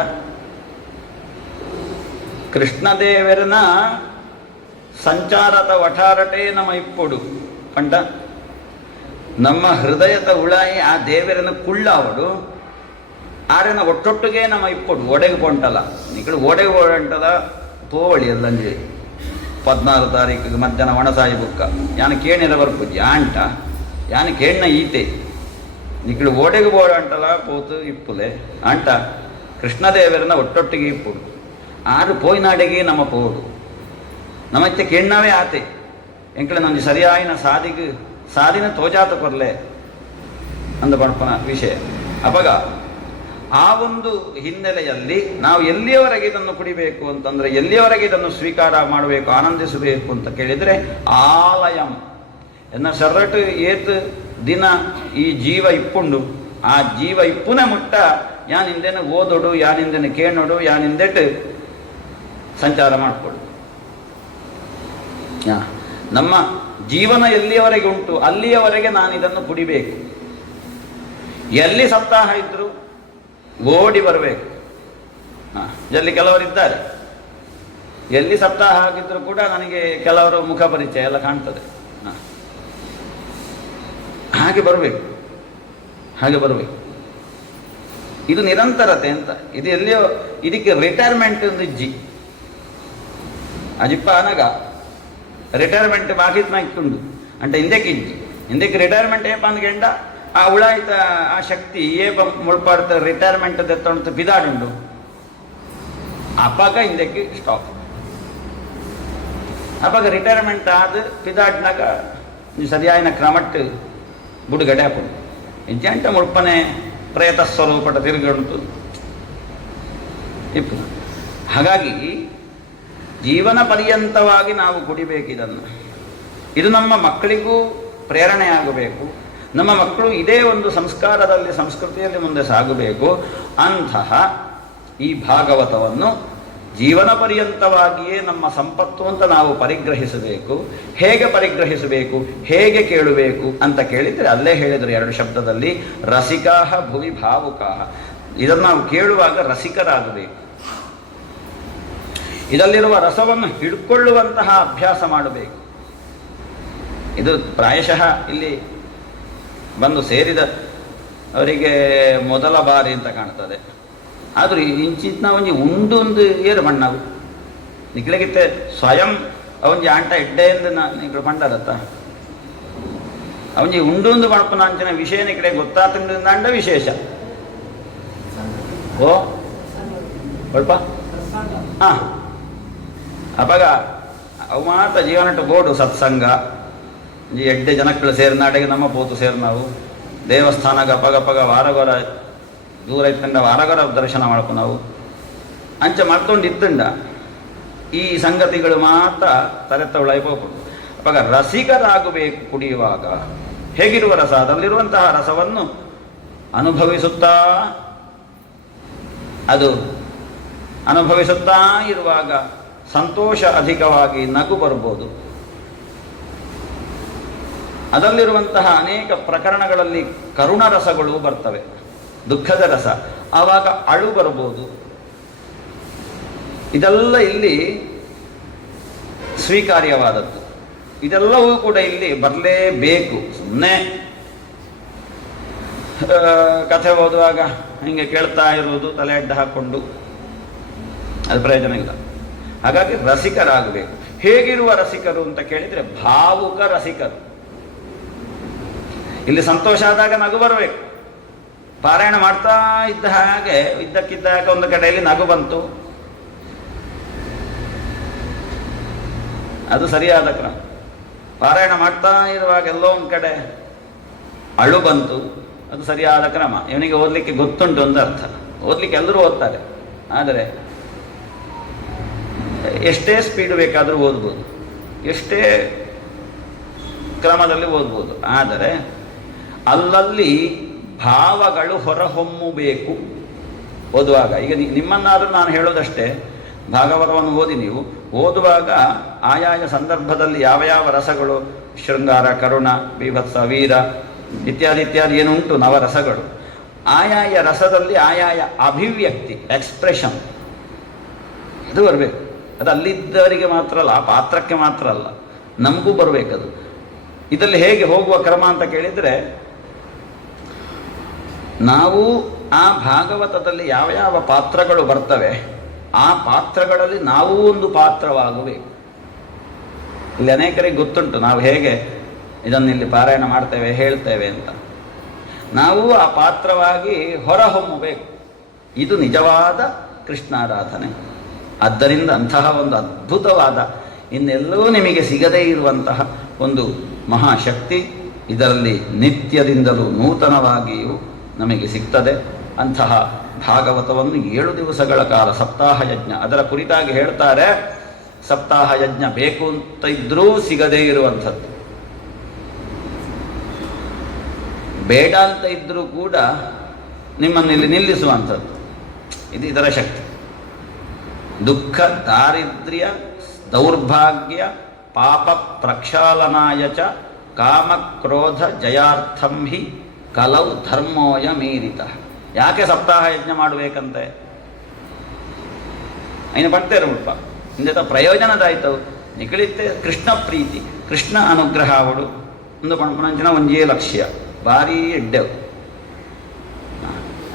ಕೃಷ್ಣದೇವರನ ಸಂಚಾರದ ವಠಾರಟೇ ನಮ್ಮ ಇಪ್ಪಡು ಪಂಡ ನಮ್ಮ ಹೃದಯದ ಉಳಾಯಿ ಆ ದೇವರನ ಕುಳ್ಳಾವಡು ಆರೆನ ಒಟ್ಟೊಟ್ಟಿಗೆ ನಮ್ಮ ಇಪ್ಪಡು ಒಡೆಗೆ ಪೊಂಟಲ್ಲ ಇಕಡೆ ಒಡೆಗೆ ಓಡಂಟದ ತೋವಳಿ ಅಲ್ಲಂಜಿ 14 ತಾರೀಕಿಗೆ ಮಧ್ಯಾಹ್ನ ಒಣಸಾಯಿ ಬುಕ್ಕ ಯಾನ ಕೇಣಿರ ಬರ್ಪುಜಿ ಆಂಟ ಯಾನ ಕೇಣ್ಣ ಈತೆ ಇಕಡೆ ಓಡೆಗೆ ಓಡಂಟಲ್ಲ ಪೋತು ಇಪ್ಪುಲೆ ಆಂಟ ಕೃಷ್ಣದೇವರನ ಒಟ್ಟೊಟ್ಟಿಗೆ ಇಪ್ಪುಡು ಆರು ಪೋಯಿನಾಡೆಗೆ ನಮ್ಮ ಪೋಡು ನಮ್ಮತ್ತೆ ಕೇಣ್ಣವೇ ಆತೆ ಎಂಕಳೆ ನಂಗೆ ಸರಿಯಾಯಿನ ಸಾದಿನ ತೋಜಾತ ಕೊರ್ಲೆ ಅಂದ ಪಡ್ಪನ ವಿಷಯ ಅಪಗ ಆ ಒಂದು ಹಿನ್ನೆಲೆಯಲ್ಲಿ ನಾವು ಎಲ್ಲಿಯವರೆಗೆ ಇದನ್ನು ಕುಡಿಬೇಕು ಅಂತಂದ್ರೆ, ಎಲ್ಲಿಯವರೆಗೆ ಇದನ್ನು ಸ್ವೀಕಾರ ಮಾಡಬೇಕು, ಆನಂದಿಸಬೇಕು ಅಂತ ಕೇಳಿದರೆ ಆಲಯಂ ಎನ್ನ ಶರ್ರಟು ಏತ್ ದಿನ ಈ ಜೀವ ಇಪ್ಪುಂಡು ಆ ಜೀವ ಇಪ್ಪುನ ಮುಟ್ಟ ಯಾನಿಂದೇನೆ ಓದೋಡು ಯಾನಿಂದೇನೆ ಕೇಳೋಡು ಯಾನಿಂದೆಟ್ಟು ಸಂಚಾರ ಮಾಡಿಕೊಡು. ನಮ್ಮ ಜೀವನ ಎಲ್ಲಿಯವರೆಗೆ ಉಂಟು ಅಲ್ಲಿಯವರೆಗೆ ನಾನು ಇದನ್ನು ಕುಡಿಬೇಕು. ಎಲ್ಲಿ ಸಪ್ತಾಹ ಇದ್ರು ಓಡಿ ಬರಬೇಕು. ಎಲ್ಲಿ ಕೆಲವರಿದ್ದಾರೆ ಎಲ್ಲಿ ಸಪ್ತಾಹ ಆಗಿದ್ರು ಕೂಡ ನನಗೆ ಕೆಲವರು ಮುಖ ಪರಿಚಯ ಎಲ್ಲ ಕಾಣ್ತದೆ. ಹಾಗೆ ಬರಬೇಕು, ಹಾಗೆ ಬರಬೇಕು. ಇದು ನಿರಂತರತೆ ಅಂತ. ಇದು ಎಲ್ಲಿಯೋ ಇದಕ್ಕೆ ರಿಟೈರ್ಮೆಂಟ್ ಒಂದು ಇಜ್ಜಿ ಅಜಿಪ್ಪ ಅನಗ ರಿಟೈರ್ಮೆಂಟ್ ಬಾಕಿತ್ ನಾಯ್ಕೊಂಡು అంటే ఇందకి రిటైర్మెంట్ ఏ పందుకెండ ఆ ఉళాయిత ఆ శక్తి ఏ ముಳ್ಪಾಡ್ತ ರಿಟೈರ್ಮೆಂಟ್ ದೆತ್ತೊಂತ ಬಿದಾಡುಂಡು ಅಪ್ಪಾಗ ಇಂದಕ್ಕೆ ಸ್ಟಾಪ್. ಅಪ್ಪಾಗ ರಿಟೈರ್ಮೆಂಟ್ ಆದ ಪಿದಾಡ್ನಾಗ ಸರಿಯಾಯಿನ ಕ್ರಮಟ್ಟು ಬುಡುಗಡೆ ಹಾಕೊಂಡು ಇಂಚಂಟ ಮುಳ್ಪನೆ ಪ್ರೇತ ಸ್ವರೂಪಟ ತಿರುಗಂಟು ಇಪ್ಪು. ಹಾಗಾಗಿ ಜೀವನ ಪರ್ಯಂತವಾಗಿ ನಾವು ಕುಡಿಬೇಕಿದನ್ನು. ಇದು ನಮ್ಮ ಮಕ್ಕಳಿಗೂ ಪ್ರೇರಣೆಯಾಗಬೇಕು. ನಮ್ಮ ಮಕ್ಕಳು ಇದೇ ಒಂದು ಸಂಸ್ಕಾರದಲ್ಲಿ ಸಂಸ್ಕೃತಿಯಲ್ಲಿ ಮುಂದೆ ಸಾಗಬೇಕು. ಅಂತಹ ಈ ಭಾಗವತವನ್ನು ಜೀವನ ಪರ್ಯಂತವಾಗಿಯೇ ನಮ್ಮ ಸಂಪತ್ತು ಅಂತ ನಾವು ಪರಿಗ್ರಹಿಸಬೇಕು. ಹೇಗೆ ಪರಿಗ್ರಹಿಸಬೇಕು, ಹೇಗೆ ಕೇಳಬೇಕು ಅಂತ ಕೇಳಿದರೆ ಅಲ್ಲೇ ಹೇಳಿದರು 2 ಶಬ್ದದಲ್ಲಿ, ರಸಿಕಾಹ ಭುವಿ ಭಾವುಕಾಹ. ಇದನ್ನು ನಾವು ಕೇಳುವಾಗ ರಸಿಕರಾಗಬೇಕು. ಇದರಲ್ಲಿರುವ ರಸವನ್ನು ಹಿಡ್ಕೊಳ್ಳುವಂತಹ ಅಭ್ಯಾಸ ಮಾಡಬೇಕು. ಇದು ಪ್ರಾಯಶಃ ಇಲ್ಲಿ ಬಂದು ಸೇರಿದ ಅವರಿಗೆ ಮೊದಲ ಬಾರಿ ಅಂತ ಕಾಣ್ತದೆ. ಆದರೂ ಇಂಚಿನ ಒಂಜಿ ಉಂಡು ಏರು ಮಣ್ಣವು ನಿಕ್ಲಿಗಿತ್ತೆ ಸ್ವಯಂ ಅವೊಂಜಿ ಆಂಟ ಎಡ್ಡೆಂದು ನಿಕ್ಳು ಪಂಡದತ್ತ ಅವನಿಗೆ ಉಂಡು ಪಣಪನ ಅಂಚಿನ ವಿಷಯ ನಿಕ್ಲೆ ಗೊತ್ತಾತಂಡ ವಿಶೇಷ ಓ ಸ್ವಲ್ಪ ಹಾಂ ಅಪಗ ಅವು ಮಾತ್ರ ಜೀವನಟ್ಟು ಬೋಡು ಸತ್ಸಂಗ ಈ ಎಡ್ಡೆ ಜನಕ್ಕಳು ಸೇರಿನಾಡೆಗೆ ನಮ್ಮ ಪೋತು ಸೇರಿ ನಾವು ದೇವಸ್ಥಾನಗ ಅಪಗ ವಾರಗೊರ ದೂರ ಇತ್ತಂಡ ವಾರಗೊರ ದರ್ಶನ ಮಾಡ್ಕೊ ನಾವು ಅಂಚೆ ಮಾಡ್ಕೊಂಡು ಇತ್ತಂಡ ಈ ಸಂಗತಿಗಳು ಮಾತ್ರ ತಲೆತ್ತವಳಾಗಿ ಹೋಗ್ಬೋದು. ಅವಾಗ ರಸಿಕರಾಗಬೇಕು. ಕುಡಿಯುವಾಗ ಹೇಗಿರುವ ರಸ, ಅದರಲ್ಲಿರುವಂತಹ ರಸವನ್ನು ಅನುಭವಿಸುತ್ತಾ ಇರುವಾಗ ಸಂತೋಷ ಅಧಿಕವಾಗಿ ನಗು ಬರ್ಬೋದು. ಅದರಲ್ಲಿರುವಂತಹ ಅನೇಕ ಪ್ರಕರಣಗಳಲ್ಲಿ ಕರುಣ ರಸಗಳು ಬರ್ತವೆ, ದುಃಖದ ರಸ, ಆವಾಗ ಅಳು ಬರ್ಬೋದು. ಇದೆಲ್ಲ ಇಲ್ಲಿ ಸ್ವೀಕಾರ್ಯವಾದದ್ದು. ಇದೆಲ್ಲವೂ ಕೂಡ ಇಲ್ಲಿ ಬರಲೇಬೇಕು. ಸುಮ್ಮನೆ ಕಥೆ ಓದುವಾಗ ಹಿಂಗೆ ಕೇಳ್ತಾ ಇರುವುದು ತಲೆ ಅಡ್ಡ ಹಾಕ್ಕೊಂಡು ಅದು ಪ್ರಯೋಜನ ಇಲ್ಲ. ಹಾಗಾಗಿ ರಸಿಕರಾಗಬೇಕು. ಹೇಗಿರುವ ರಸಿಕರು ಅಂತ ಕೇಳಿದರೆ ಭಾವುಕ ರಸಿಕರು. ಇಲ್ಲಿ ಸಂತೋಷ ಆದಾಗ ನಗು ಬರಬೇಕು. ಪಾರಾಯಣ ಮಾಡ್ತಾ ಇದ್ದ ಹಾಗೆ ಇದ್ದಕ್ಕಿದ್ದಾಗ ಒಂದು ಕಡೆಯಲ್ಲಿ ನಗು ಬಂತು, ಅದು ಸರಿಯಾದ ಕ್ರಮ. ಪಾರಾಯಣ ಮಾಡ್ತಾ ಇರುವಾಗ ಎಲ್ಲೋ ಒಂದು ಕಡೆ ಅಳು ಬಂತು, ಅದು ಸರಿಯಾದ ಕ್ರಮ. ಇವನಿಗೆ ಓದಲಿಕ್ಕೆ ಗೊತ್ತುಂಟು ಅಂತ ಅರ್ಥ. ಓದಲಿಕ್ಕೆ ಎಲ್ಲರೂ ಓದ್ತಾರೆ, ಆದರೆ ಎಷ್ಟೇ ಸ್ಪೀಡ್ ಬೇಕಾದರೂ ಓದ್ಬೋದು, ಎಷ್ಟೇ ಕ್ರಮದಲ್ಲಿ ಓದ್ಬೋದು. ಆದರೆ ಅಲ್ಲಲ್ಲಿ ಭಾವಗಳು ಹೊರಹೊಮ್ಮಬೇಕು ಓದುವಾಗ. ಈಗ ನಿಮ್ಮನ್ನಾದರೂ ನಾನು ಹೇಳೋದಷ್ಟೇ, ಭಾಗವತವನ್ನು ಓದಿ ನೀವು ಓದುವಾಗ ಆಯಾಯ ಸಂದರ್ಭದಲ್ಲಿ ಯಾವ ಯಾವ ರಸಗಳು, ಶೃಂಗಾರ, ಕರುಣ, ಬೀಭತ್ಸ, ವೀರ ಇತ್ಯಾದಿ ಏನುಂಟು ನವರಸಗಳು, ಆಯಾಯ ರಸದಲ್ಲಿ ಆಯಾಯ ಅಭಿವ್ಯಕ್ತಿ, ಎಕ್ಸ್ಪ್ರೆಷನ್ ಇದು ಬರಬೇಕು. ಅದು ಅಲ್ಲಿದ್ದವರಿಗೆ ಮಾತ್ರ ಅಲ್ಲ, ಆ ಪಾತ್ರಕ್ಕೆ ಮಾತ್ರ ಅಲ್ಲ, ನಮಗೂ ಬರಬೇಕದು. ಇದರಲ್ಲಿ ಹೇಗೆ ಹೋಗುವ ಕ್ರಮ ಅಂತ ಕೇಳಿದರೆ, ನಾವು ಆ ಭಾಗವತದಲ್ಲಿ ಯಾವ ಯಾವ ಪಾತ್ರಗಳು ಬರ್ತವೆ ಆ ಪಾತ್ರಗಳಲ್ಲಿ ನಾವು ಒಂದು ಪಾತ್ರವಾಗಬೇಕು. ಇಲ್ಲಿ ಅನೇಕರಿಗೆ ಗೊತ್ತುಂಟು ನಾವು ಹೇಗೆ ಇದನ್ನಿಲ್ಲಿ ಪಾರಾಯಣ ಮಾಡ್ತೇವೆ, ಹೇಳ್ತೇವೆ ಅಂತ. ನಾವು ಆ ಪಾತ್ರವಾಗಿ ಹೊರಹೊಮ್ಮಬೇಕು. ಇದು ನಿಜವಾದ ಕೃಷ್ಣಾರಾಧನೆ. ಆದ್ದರಿಂದ ಅಂತಹ ಒಂದು ಅದ್ಭುತವಾದ, ಇನ್ನೆಲ್ಲವೂ ನಿಮಗೆ ಸಿಗದೇ ಇರುವಂತಹ ಒಂದು ಮಹಾಶಕ್ತಿ ಇದರಲ್ಲಿ ನಿತ್ಯದಿಂದಲೂ ನೂತನವಾಗಿಯೂ ನಮಗೆ ಸಿಗ್ತದೆ. ಅಂತಹ ಭಾಗವತವನ್ನು 7 ದಿವಸಗಳ ಕಾಲ ಸಪ್ತಾಹ ಯಜ್ಞ, ಅದರ ಕುರಿತಾಗಿ ಹೇಳ್ತಾರೆ, ಸಪ್ತಾಹ ಯಜ್ಞ ಬೇಕು ಅಂತ ಇದ್ರೂ ಸಿಗದೇ ಇರುವಂಥದ್ದು, ಬೇಡ ಅಂತ ಇದ್ರೂ ಕೂಡ ನಿಮ್ಮನ್ನಿಲ್ಲಿ ನಿಲ್ಲಿಸುವಂಥದ್ದು. ಇದು ಇದರ ಶಕ್ತಿ. ದುಃಖ, ದಾರಿದ್ರ್ಯ, ದೌರ್ಭಾಗ್ಯ, ಪಾಪ ಪ್ರಕ್ಷಾಳನಾಯ ಚ ಕಾಮಕ್ರೋಧ ಜಯಾರ್ಥಂ ಹಿ ಕಲೌ ಧರ್ಮೋಯ ಮೀರಿತ. ಯಾಕೆ ಸಪ್ತಾಹ ಯಜ್ಞ ಮಾಡಬೇಕಂತೆ ಐನು ಪಡ್ತೇರು ಉಳ್ಪ ಇಂದ ಪ್ರಯೋಜನದಾಯ್ತವು ನಿಕಳಿತ್ತೆ. ಕೃಷ್ಣ ಪ್ರೀತಿ, ಕೃಷ್ಣ ಅನುಗ್ರಹ ಅವಡು ಒಂದು ಪಣಪಣಂಚಿನ ಒಂಜೇ ಲಕ್ಷ್ಯ ಭಾರೀ ಎಡ್ಡೆವು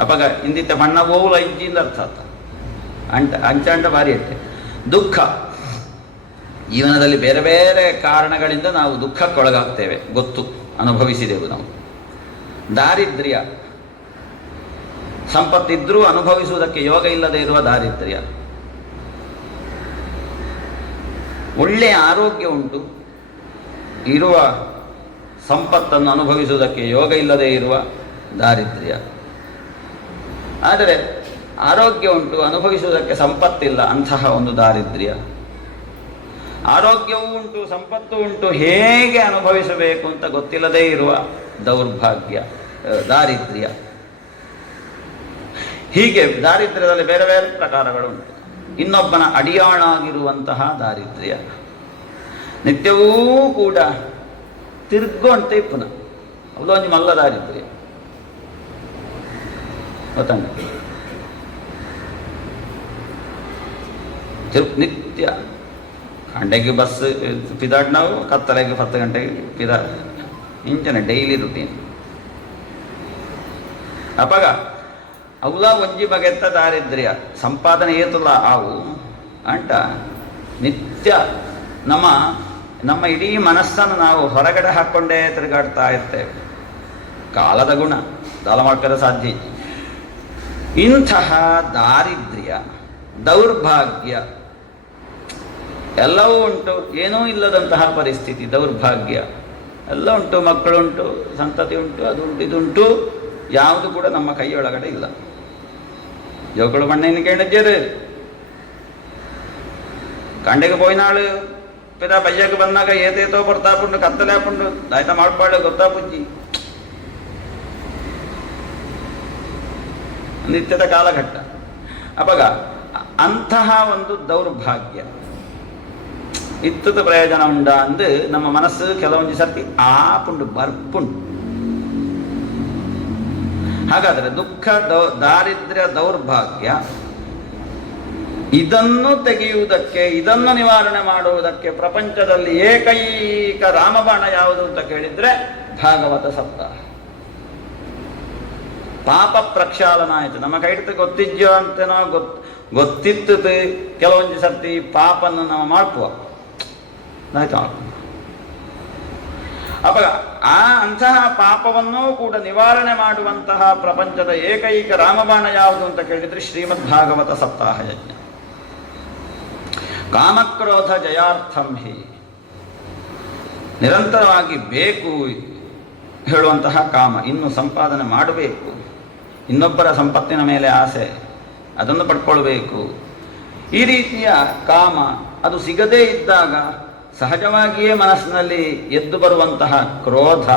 ಅಪಗ ಇಂದಿತ್ತ ಬಣ್ಣ ಬೋವುಲ ಇಜ್ಜಿಂದ ಅರ್ಥ ಆತ ಅಂಚ ಭಾರಿ ಎಡ್ಡೆ. ದುಃಖ, ಜೀವನದಲ್ಲಿ ಬೇರೆ ಬೇರೆ ಕಾರಣಗಳಿಂದ ನಾವು ದುಃಖಕ್ಕೊಳಗಾಗ್ತೇವೆ, ಗೊತ್ತು, ಅನುಭವಿಸಿದೆವು ನಾವು. ದಾರಿದ್ರ್ಯ, ಸಂಪತ್ತಿದ್ರೂ ಅನುಭವಿಸುವುದಕ್ಕೆ ಯೋಗ ಇಲ್ಲದೆ ಇರುವ ದಾರಿದ್ರ್ಯ. ಒಳ್ಳೆಯ ಆರೋಗ್ಯ ಉಂಟು, ಇರುವ ಸಂಪತ್ತನ್ನು ಅನುಭವಿಸುವುದಕ್ಕೆ ಯೋಗ ಇಲ್ಲದೆ ಇರುವ ದಾರಿದ್ರ್ಯ. ಆದರೆ ಆರೋಗ್ಯ ಉಂಟು, ಅನುಭವಿಸುವುದಕ್ಕೆ ಸಂಪತ್ತಿಲ್ಲ, ಅಂತಹ ಒಂದು ದಾರಿದ್ರ್ಯ. ಆರೋಗ್ಯವೂ ಉಂಟು, ಸಂಪತ್ತು ಉಂಟು, ಹೇಗೆ ಅನುಭವಿಸಬೇಕು ಅಂತ ಗೊತ್ತಿಲ್ಲದೇ ಇರುವ ದೌರ್ಭಾಗ್ಯ, ದಾರಿದ್ರ್ಯ. ಹೀಗೆ ದಾರಿದ್ರ್ಯದಲ್ಲಿ ಬೇರೆ ಬೇರೆ ಪ್ರಕಾರಗಳುಂಟು. ಇನ್ನೊಬ್ಬನ ಅಡಿಯಾಳಾಗಿರುವಂತಹ ದಾರಿದ್ರ್ಯ, ನಿತ್ಯವೂ ಕೂಡ ತಿರ್ಗೊಂತೆ ಪುನಃ ಅದೊಂದು ಮಲ್ಲ ದಾರಿದ್ರ್ಯ ಗೊತ್ತಂಗ. ನಿತ್ಯ ಗಂಟೆಗೆ ಬಸ್ ಪಿದಾಡ್ ನಾವು ಕತ್ತಲೆಗೆ 10 ಗಂಟೆಗೆ ಪಿದಾ ಇಂಚನೆ ಡೈಲಿ ರುಟೀನ್ ಅಪಗ ಅವಲ ಒಂಜಿ ಬಗೆತ್ತ ದಾರಿದ್ರ್ಯ ಸಂಪಾದನೆ ಏತುಲ್ಲ ಆವು ಅಂಟ ನಿತ್ಯ ನಮ್ಮ ಇಡೀ ಮನಸ್ಸನ್ನು ನಾವು ಹೊರಗಡೆ ಹಾಕ್ಕೊಂಡೇ ತಿರುಗಾಡ್ತಾ ಇರ್ತೇವೆ. ಕಾಲದ ಗುಣ ದಾಲ ಮಾಡ್ಕೊಳ್ಳೋ ಸಾಧ್ಯ. ಇಂತಹ ದಾರಿದ್ರ್ಯ ದೌರ್ಭಾಗ್ಯ ಎಲ್ಲವೂ ಉಂಟು. ಏನೂ ಇಲ್ಲದಂತಹ ಪರಿಸ್ಥಿತಿ, ದೌರ್ಭಾಗ್ಯ ಎಲ್ಲ ಉಂಟು. ಮಕ್ಕಳುಂಟು, ಸಂತತಿ ಉಂಟು, ಅದುಂಟು ಇದುಂಟು. ಯಾವುದು ಕೂಡ ನಮ್ಮ ಕೈಯೊಳಗಡೆ ಇಲ್ಲ. ಜೋಕಳು ಮಣ್ಣೇನು ಕೇಳಿದ್ದೇರು ಕಂಡೆಗೆ ಪೋಯ್ನಾಳು ಪಿದ ಬಯ್ಯಕ್ಕೆ ಬಂದಾಗ ಏತೇತೋ ಬರ್ತಾಪುಂಡು ಕತ್ತಲೆ ಹಾಕೊಂಡು ಆಯ್ತ ಮಾಡ್ಪಾಳು ಗೊತ್ತಾಪುಜ್ಜಿ. ನಿತ್ಯದ ಕಾಲಘಟ್ಟ ಅಪಗ ಅಂತಹ ಒಂದು ದೌರ್ಭಾಗ್ಯ ಇತ್ತದ ಪ್ರಯೋಜನ ಉಂಡ ಅಂದು ನಮ್ಮ ಮನಸ್ಸು ಕೆಲವೊಂದು ಸರ್ತಿ ಆಪುಂಡು ಬರ್ಪುಂಡು. ಹಾಗಾದರೆ ದುಃಖ ದಾರಿದ್ರ್ಯ ದೌರ್ಭಾಗ್ಯ ಇದನ್ನು ತೆಗೆಯುವುದಕ್ಕೆ, ಇದನ್ನು ನಿವಾರಣೆ ಮಾಡುವುದಕ್ಕೆ ಪ್ರಪಂಚದಲ್ಲಿ ಏಕೈಕ ರಾಮಬಾಣ ಯಾವುದು ಅಂತ ಕೇಳಿದ್ರೆ ಭಾಗವತ ಸಪ್ತಾಹ. ಪಾಪ ಪ್ರಕ್ಷಾಳನ ಆಯಿತು. ನಮ್ಮ ಕೈಡ್ತ ಗೊತ್ತಿದ್ಯೋ ಅಂತ ನಾವು ಗೊತ್ತಿತ್ತು ಕೆಲವೊಂದು ಸರ್ತಿ ಪಾಪನ್ನು ನಾವು ಮಾಡ್ಕುವ ಆಯ್ತು. ಅಪ್ಪ ಅಂತಹ ಪಾಪವನ್ನೂ ಕೂಡ ನಿವಾರಣೆ ಮಾಡುವಂತಹ ಪ್ರಪಂಚದ ಏಕೈಕ ರಾಮಬಾಣ ಯಾವುದು ಅಂತ ಕೇಳಿದ್ರೆ ಶ್ರೀಮದ್ ಭಾಗವತ ಸಪ್ತಾಹ ಯಜ್ಞ. ಕಾಮಕ್ರೋಧ ಜಯಾರ್ಥಂ ಹಿ, ನಿರಂತರವಾಗಿ ಬೇಕು ಹೇಳುವಂತಹ ಕಾಮ, ಇನ್ನು ಸಂಪಾದನೆ ಮಾಡಬೇಕು, ಇನ್ನೊಬ್ಬರ ಸಂಪತ್ತಿನ ಮೇಲೆ ಆಸೆ, ಅದನ್ನು ಪಡ್ಕೊಳ್ಬೇಕು. ಈ ರೀತಿಯ ಕಾಮ ಅದು ಸಿಗದೇ ಇದ್ದಾಗ ಸಹಜವಾಗಿಯೇ ಮನಸ್ಸಿನಲ್ಲಿ ಎದ್ದು ಬರುವಂತಹ ಕ್ರೋಧ,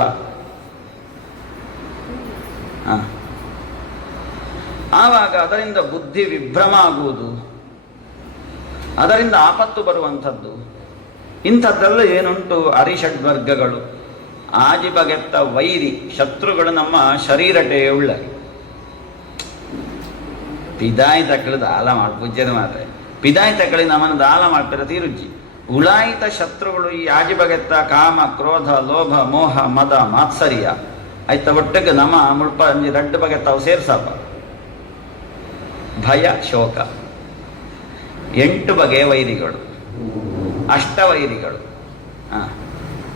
ಆವಾಗ ಅದರಿಂದ ಬುದ್ಧಿ ವಿಭ್ರಮ ಆಗುವುದು, ಅದರಿಂದ ಆಪತ್ತು ಬರುವಂಥದ್ದು. ಇಂಥದ್ದೆಲ್ಲ ಏನುಂಟು ಅರಿಷಡ್ವರ್ಗಗಳು, ಆಜಿ ಬಗೆತ್ತ ವೈರಿ ಶತ್ರುಗಳು ನಮ್ಮ ಶರೀರಟೆ ಉಳ್ಳ ಪಿದಾಯಿ ತಕ್ಕಳು ದಾಲ ಮಾಡ್ಪುಜ್ಜದ ಮಾತ್ರ ಪಿದಾಯಿ ತಕ್ಕಳಿ ನಮ್ಮನ್ನು ದಾಲ ಮಾಡ್ತಾರೆ ತೀರುಜ್ಜಿ. ಉಳಾಯಿತ ಶತ್ರುಗಳು ಈ ಆಜಿ ಬಗೆತ್ತ ಕಾಮ ಕ್ರೋಧ ಲೋಭ ಮೋಹ ಮದ ಮಾತ್ಸರ್ಯ ಆಯ್ತ ಒಟ್ಟಿಗೆ ನಮ್ಮ ಮುಳ್ಪ ರಡ್ಡು ಬಗೆತ್ತವು ಸೇರ್ಸಪ್ಪ. ಭಯ ಶೋಕ 8 ಬಗೆಯ ವೈರಿಗಳು, ಅಷ್ಟವೈರಿಗಳು.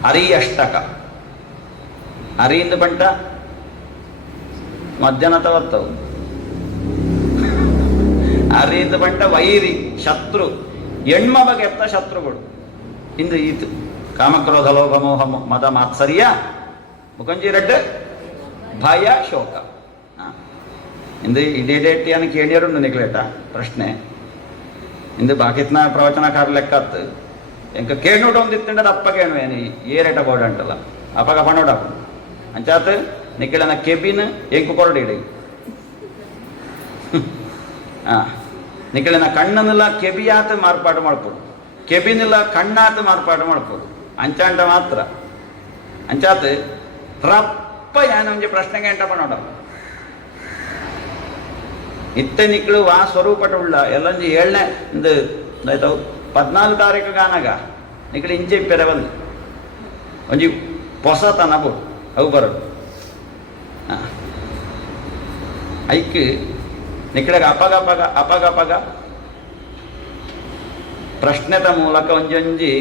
ಅರಿ ಅಷ್ಟಕ, ಅರಿಯಿಂದ ಬಂಟ ಮಧ್ಯಾಹ್ನ ತವತ್ತವು, ಅರಿಯಿಂದ ಬಂಟ ವೈರಿ ಶತ್ರು, ಎಣ್ಮ ಬಗೆತ್ತ ಶತ್ರುಗಳು. ಇಂದು ಈತು ಕಾಮಕ್ರೋಧ ಲೋಭ ಮೋಹ ಮದ ಮಾತ್ಸರ್ಯ ಮುಖಂಜಿ ರಡ್ಡು ಭಯ ಶೋಕ. ಇಂದು ಇಡೇಟಿಯನ್ನು ಕೇಳಿಯರುಂಡು ನಿಕ್ಲೇಟ ಪ್ರಶ್ನೆ ಇಂದು ಬಾಕಿತ್ನ ಪ್ರವಚನಕಾರ ಲೆಕ್ಕತ್ತು ಎಂಕ ಕೇಳ್ನೋಡು ಒಂದಿತ್ತಂಡ ಅಪ್ಪ ಕೇಳುವೇನು ಏರೇಟ ಬೋರ್ಡ್ ಅಂಟಲ್ಲ ಅಪ್ಪಗ ಪಣೋಡ ಅಂಚಾತ್ ನಿಕ್ಕಿಳನ ಕೆಬಿನ್ ಎಂಕು ಕೊರಡಿಡಿ ನಿಕ್ಕಿಳನ ಕಣ್ಣನ್ನೆಲ್ಲ ಕೆಬಿಯಾತ ಮಾರ್ಪಾಡು ಮಾಡ್ಬೋದು, ಕೆಬಿನೆಲ್ಲ ಕಣ್ಣಾತ ಮಾರ್ಪಾಡು ಮಾಡ್ಬೋದು. ಅಂಚಾಂಟ ಮಾತ್ರ ಅಂಚಾತ್ ರಪ್ಪ ಯಾನೊಂಜಿ ಪ್ರಶ್ನೆಗೆ ಎಂಟ ಪಣೋಡ ಇತ್ತೆ ನಿಕ್ಳು ವಾ ಸ್ವರೂಪಟ ಉಳ್ಳ ಎಲ್ಲೊಂಜಿ 7ನೇ ಒಂದು ಆಯ್ತವು 14 ತಾರೀಕು ಗಾನಾಗ ನಿಕ್ಳು ಇಂಚೆ ಪೆರವಲ್ ಒಂಜಿ ಹೊಸತನ ಬೋ ಅವು ಬರೋದು ಐಕ್ ನಿಕ್ಳಿಗೆ ಅಪಗ ಪ್ರಶ್ನೆದ ಮೂಲಕ ಒಂಜೊಂಜಿ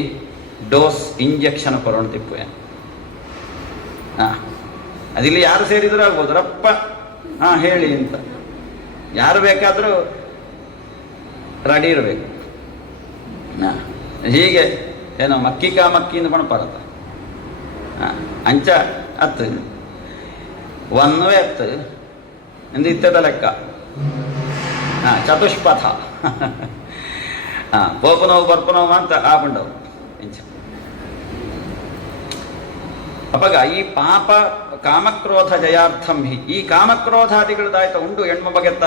ಡೋಸ್ ಇಂಜೆಕ್ಷನ್ ಕೊರೋಣ ತಿಪ್ಪುವೆ. ಅದಿಲ್ಲಿ ಯಾರು ಸೇರಿದ್ರು ಆಗ್ಬೋದು ರಪ್ಪ ಹೇಳಿ ಅಂತ ಯಾರು ಬೇಕಾದರೂ ರೆಡಿ ಇರಬೇಕು. ಹೀಗೆ ಏನೋ ಮಕ್ಕಿಕ ಮಕ್ಕಿಂದ ಪಣಪರತ ಅಂಚ ಅತ್ತು ಒನ್ವೇ ಅತ್ತು ಎಂದು ಇತ್ತದ ಲೆಕ್ಕ ಚತುಷ್ಪಥ ಪೋಪನವು ಬರ್ಪನವು ಅಂತ ಆಪಂಡವು ಇಂಚ ಅಪಗ ಈ ಪಾಪ ಕಾಮಕ್ರೋಧ ಜಯಾರ್ಥಂ ಹಿ, ಈ ಕಾಮಕ್ರೋಧಾದಿಗಳದಾಯ್ತ ಉಂಡು ಹೆಣ್ಮ ಬಗೆತ್ತ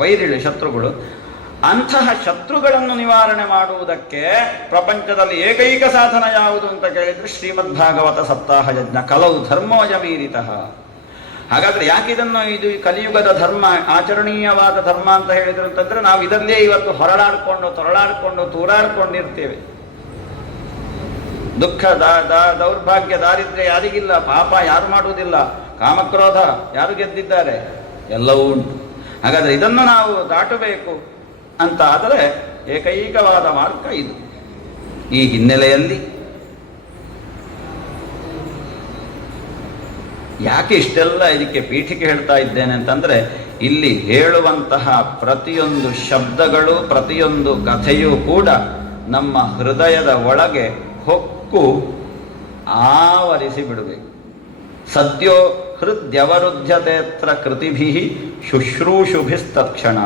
ವೈರಿಳು ಶತ್ರುಗಳು. ಅಂತಹ ಶತ್ರುಗಳನ್ನು ನಿವಾರಣೆ ಮಾಡುವುದಕ್ಕೆ ಪ್ರಪಂಚದಲ್ಲಿ ಏಕೈಕ ಸಾಧನ ಯಾವುದು ಅಂತ ಕೇಳಿದ್ರೆ ಶ್ರೀಮದ್ ಭಾಗವತ ಸಪ್ತಾಹ ಯಜ್ಞ. ಕಲವು ಧರ್ಮೋಜ ಮೀರಿತಃ ಹಾಗಾದ್ರೆ ಯಾಕೆ ಇದು ಕಲಿಯುಗದ ಧರ್ಮ, ಆಚರಣೀಯವಾದ ಧರ್ಮ ಅಂತ ಹೇಳಿದ್ರು ಅಂತಂದ್ರೆ ನಾವು ಇದರಲ್ಲೇ ಇವತ್ತು ಹೊರಳಾಡ್ಕೊಂಡು ತೊರಳಾಡ್ಕೊಂಡು ತೂರಾಡ್ಕೊಂಡಿರ್ತೇವೆ. ದುಃಖ, ದೌರ್ಭಾಗ್ಯ, ದಾರಿದ್ರ್ಯ ಯಾರಿಗಿಲ್ಲ, ಪಾಪ ಯಾರು ಮಾಡುವುದಿಲ್ಲ, ಕಾಮಕ್ರೋಧ ಯಾರು ಗೆದ್ದಿದ್ದಾರೆ, ಎಲ್ಲವೂ ಉಂಟು. ಹಾಗಾದ್ರೆ ಇದನ್ನು ನಾವು ದಾಟಬೇಕು ಅಂತ ಆದರೆ ಏಕೈಕವಾದ ಮಾರ್ಗ ಇದು. ಈ ಹಿನ್ನೆಲೆಯಲ್ಲಿ ಯಾಕೆ ಇಷ್ಟೆಲ್ಲ ಇದಕ್ಕೆ ಪೀಠಿಕೆ ಹೇಳ್ತಾ ಇದ್ದೇನೆ ಅಂತಂದ್ರೆ, ಇಲ್ಲಿ ಹೇಳುವಂತಹ ಪ್ರತಿಯೊಂದು ಶಬ್ದಗಳು, ಪ್ರತಿಯೊಂದು ಕಥೆಯೂ ಕೂಡ ನಮ್ಮ ಹೃದಯದ ಒಳಗೆ ಹೊಕ್ಕು ಆವರಿಸಿ ಬಿಡಬೇಕು. ಸದ್ಯೋ ಹೃದಯವರುಧ್ಯತೆತ್ರ ಕೃತಿಭಿ ಶುಶ್ರೂಷುಭಿಸ್ತಕ್ಷಣ.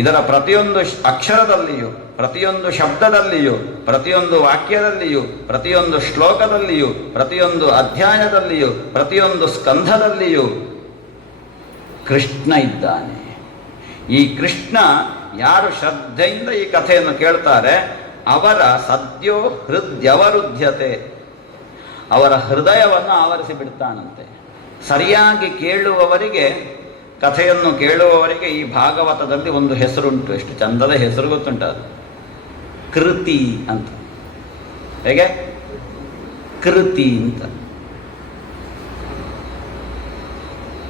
ಇದರ ಪ್ರತಿಯೊಂದು ಅಕ್ಷರದಲ್ಲಿಯೂ, ಪ್ರತಿಯೊಂದು ಶಬ್ದದಲ್ಲಿಯೂ, ಪ್ರತಿಯೊಂದು ವಾಕ್ಯದಲ್ಲಿಯೂ, ಪ್ರತಿಯೊಂದು ಶ್ಲೋಕದಲ್ಲಿಯೂ, ಪ್ರತಿಯೊಂದು ಅಧ್ಯಾಯದಲ್ಲಿಯೂ, ಪ್ರತಿಯೊಂದು ಸ್ಕಂಧದಲ್ಲಿಯೂ ಕೃಷ್ಣ ಇದ್ದಾನೆ. ಈ ಕೃಷ್ಣ ಯಾರು ಶ್ರದ್ಧೆಯಿಂದ ಈ ಕಥೆಯನ್ನು ಕೇಳ್ತಾರೆ ಅವರ ಸದ್ಯೋ ಹೃದಯವರುಧ್ಯತೆ, ಅವರ ಹೃದಯವನ್ನು ಆವರಿಸಿ ಬಿಡ್ತಾನಂತೆ. ಸರಿಯಾಗಿ ಕೇಳುವವರಿಗೆ, ಕಥೆಯನ್ನು ಕೇಳುವವರಿಗೆ ಈ ಭಾಗವತದಲ್ಲಿ ಒಂದು ಹೆಸರುಂಟು. ಎಷ್ಟು ಚಂದದ ಹೆಸರು ಗೊತ್ತುಂಟು, ಅದು ಕೃತಿ ಅಂತ. ಹೇಗೆ? ಕೃತಿ ಅಂತ.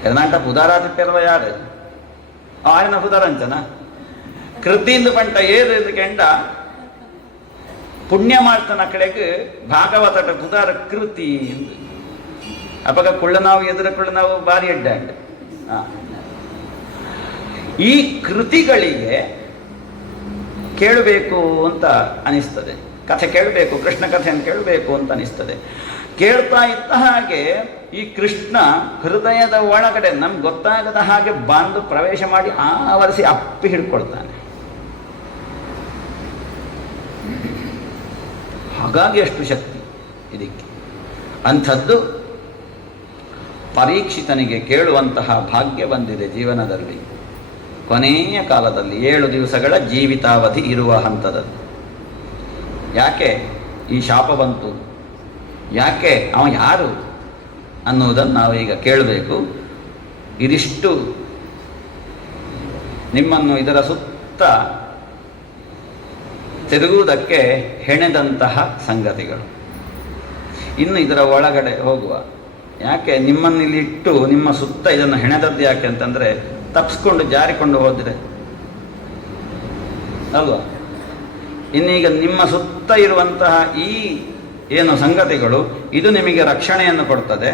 ಕರ್ನಾಟಕ ಪುದಾರಾತಿಪ್ಯಲ್ವ ಯಾರು ಆಯನ ಪುದಾರಂಚನ ಕೃತಿಯಿಂದ ಪಂಟ ಏರು ಕೆಂಡ ಪುಣ್ಯ ಮಾಡ್ತಾನ ಕಡೆಗೆ ಭಾಗವತಟ ಪುದಾರ ಕೃತಿ ಎಂದು ಅಪಗ ಕುಳ್ಳ ನಾವು ಎದುರ ಕುಳ್ಳ ನಾವು ಬಾರಿ ಎಡ್ಡಾಂಡ್. ಈ ಕೃತಿಗಳಿಗೆ ಕೇಳಬೇಕು ಅಂತ ಅನಿಸ್ತದೆ, ಕಥೆ ಕೇಳಬೇಕು, ಕೃಷ್ಣ ಕಥೆಯನ್ನು ಕೇಳಬೇಕು ಅಂತ ಅನಿಸ್ತದೆ. ಕೇಳ್ತಾ ಇದ್ದ ಹಾಗೆ ಈ ಕೃಷ್ಣ ಹೃದಯದ ಒಳಗಡೆ ನಮ್ಗೆ ಗೊತ್ತಾಗದ ಹಾಗೆ ಬಂದು ಪ್ರವೇಶ ಮಾಡಿ ಆವರಿಸಿ ಅಪ್ಪಿ ಹಿಡ್ಕೊಳ್ತಾನೆ. ಹಾಗಾಗಿ ಎಷ್ಟು ಶಕ್ತಿ ಇದಕ್ಕೆ. ಅಂಥದ್ದು ಪರೀಕ್ಷಿತನಿಗೆ ಕೇಳುವಂತಹ ಭಾಗ್ಯ ಬಂದಿದೆ ಜೀವನದಲ್ಲಿ. ಕೊನೆಯ ಕಾಲದಲ್ಲಿ 7 ದಿವಸಗಳ ಜೀವಿತಾವಧಿ ಇರುವ ಹಂತದಲ್ಲಿ ಯಾಕೆ ಈ ಶಾಪ ಬಂತು, ಯಾಕೆ ಅವ ಯಾರು ಅನ್ನುವುದನ್ನು ನಾವೀಗ ಕೇಳಬೇಕು. ಇದಿಷ್ಟು ನಿಮ್ಮನ್ನು ಇದರ ಸುತ್ತ ತಿರುಗುವುದಕ್ಕೆ ಹೆಣೆದಂತಹ ಸಂಗತಿಗಳು. ಇನ್ನು ಇದರ ಒಳಗಡೆ ಹೋಗುವ, ಯಾಕೆ ನಿಮ್ಮನ್ನಿಲ್ಲಿಟ್ಟು ನಿಮ್ಮ ಸುತ್ತ ಇದನ್ನು ಹೆಣೆದದ್ದು ಯಾಕೆ ಅಂತಂದರೆ ತಪ್ಪಿಸ್ಕೊಂಡು ಜಾರಿಕೊಂಡು ಹೋದರೆ ಅಲ್ವಾ. ಇನ್ನೀಗ ನಿಮ್ಮ ಸುತ್ತ ಇರುವಂತಹ ಈ ಏನು ಸಂಗತಿಗಳು ಇದು ನಿಮಗೆ ರಕ್ಷಣೆಯನ್ನು ಕೊಡ್ತದೆ.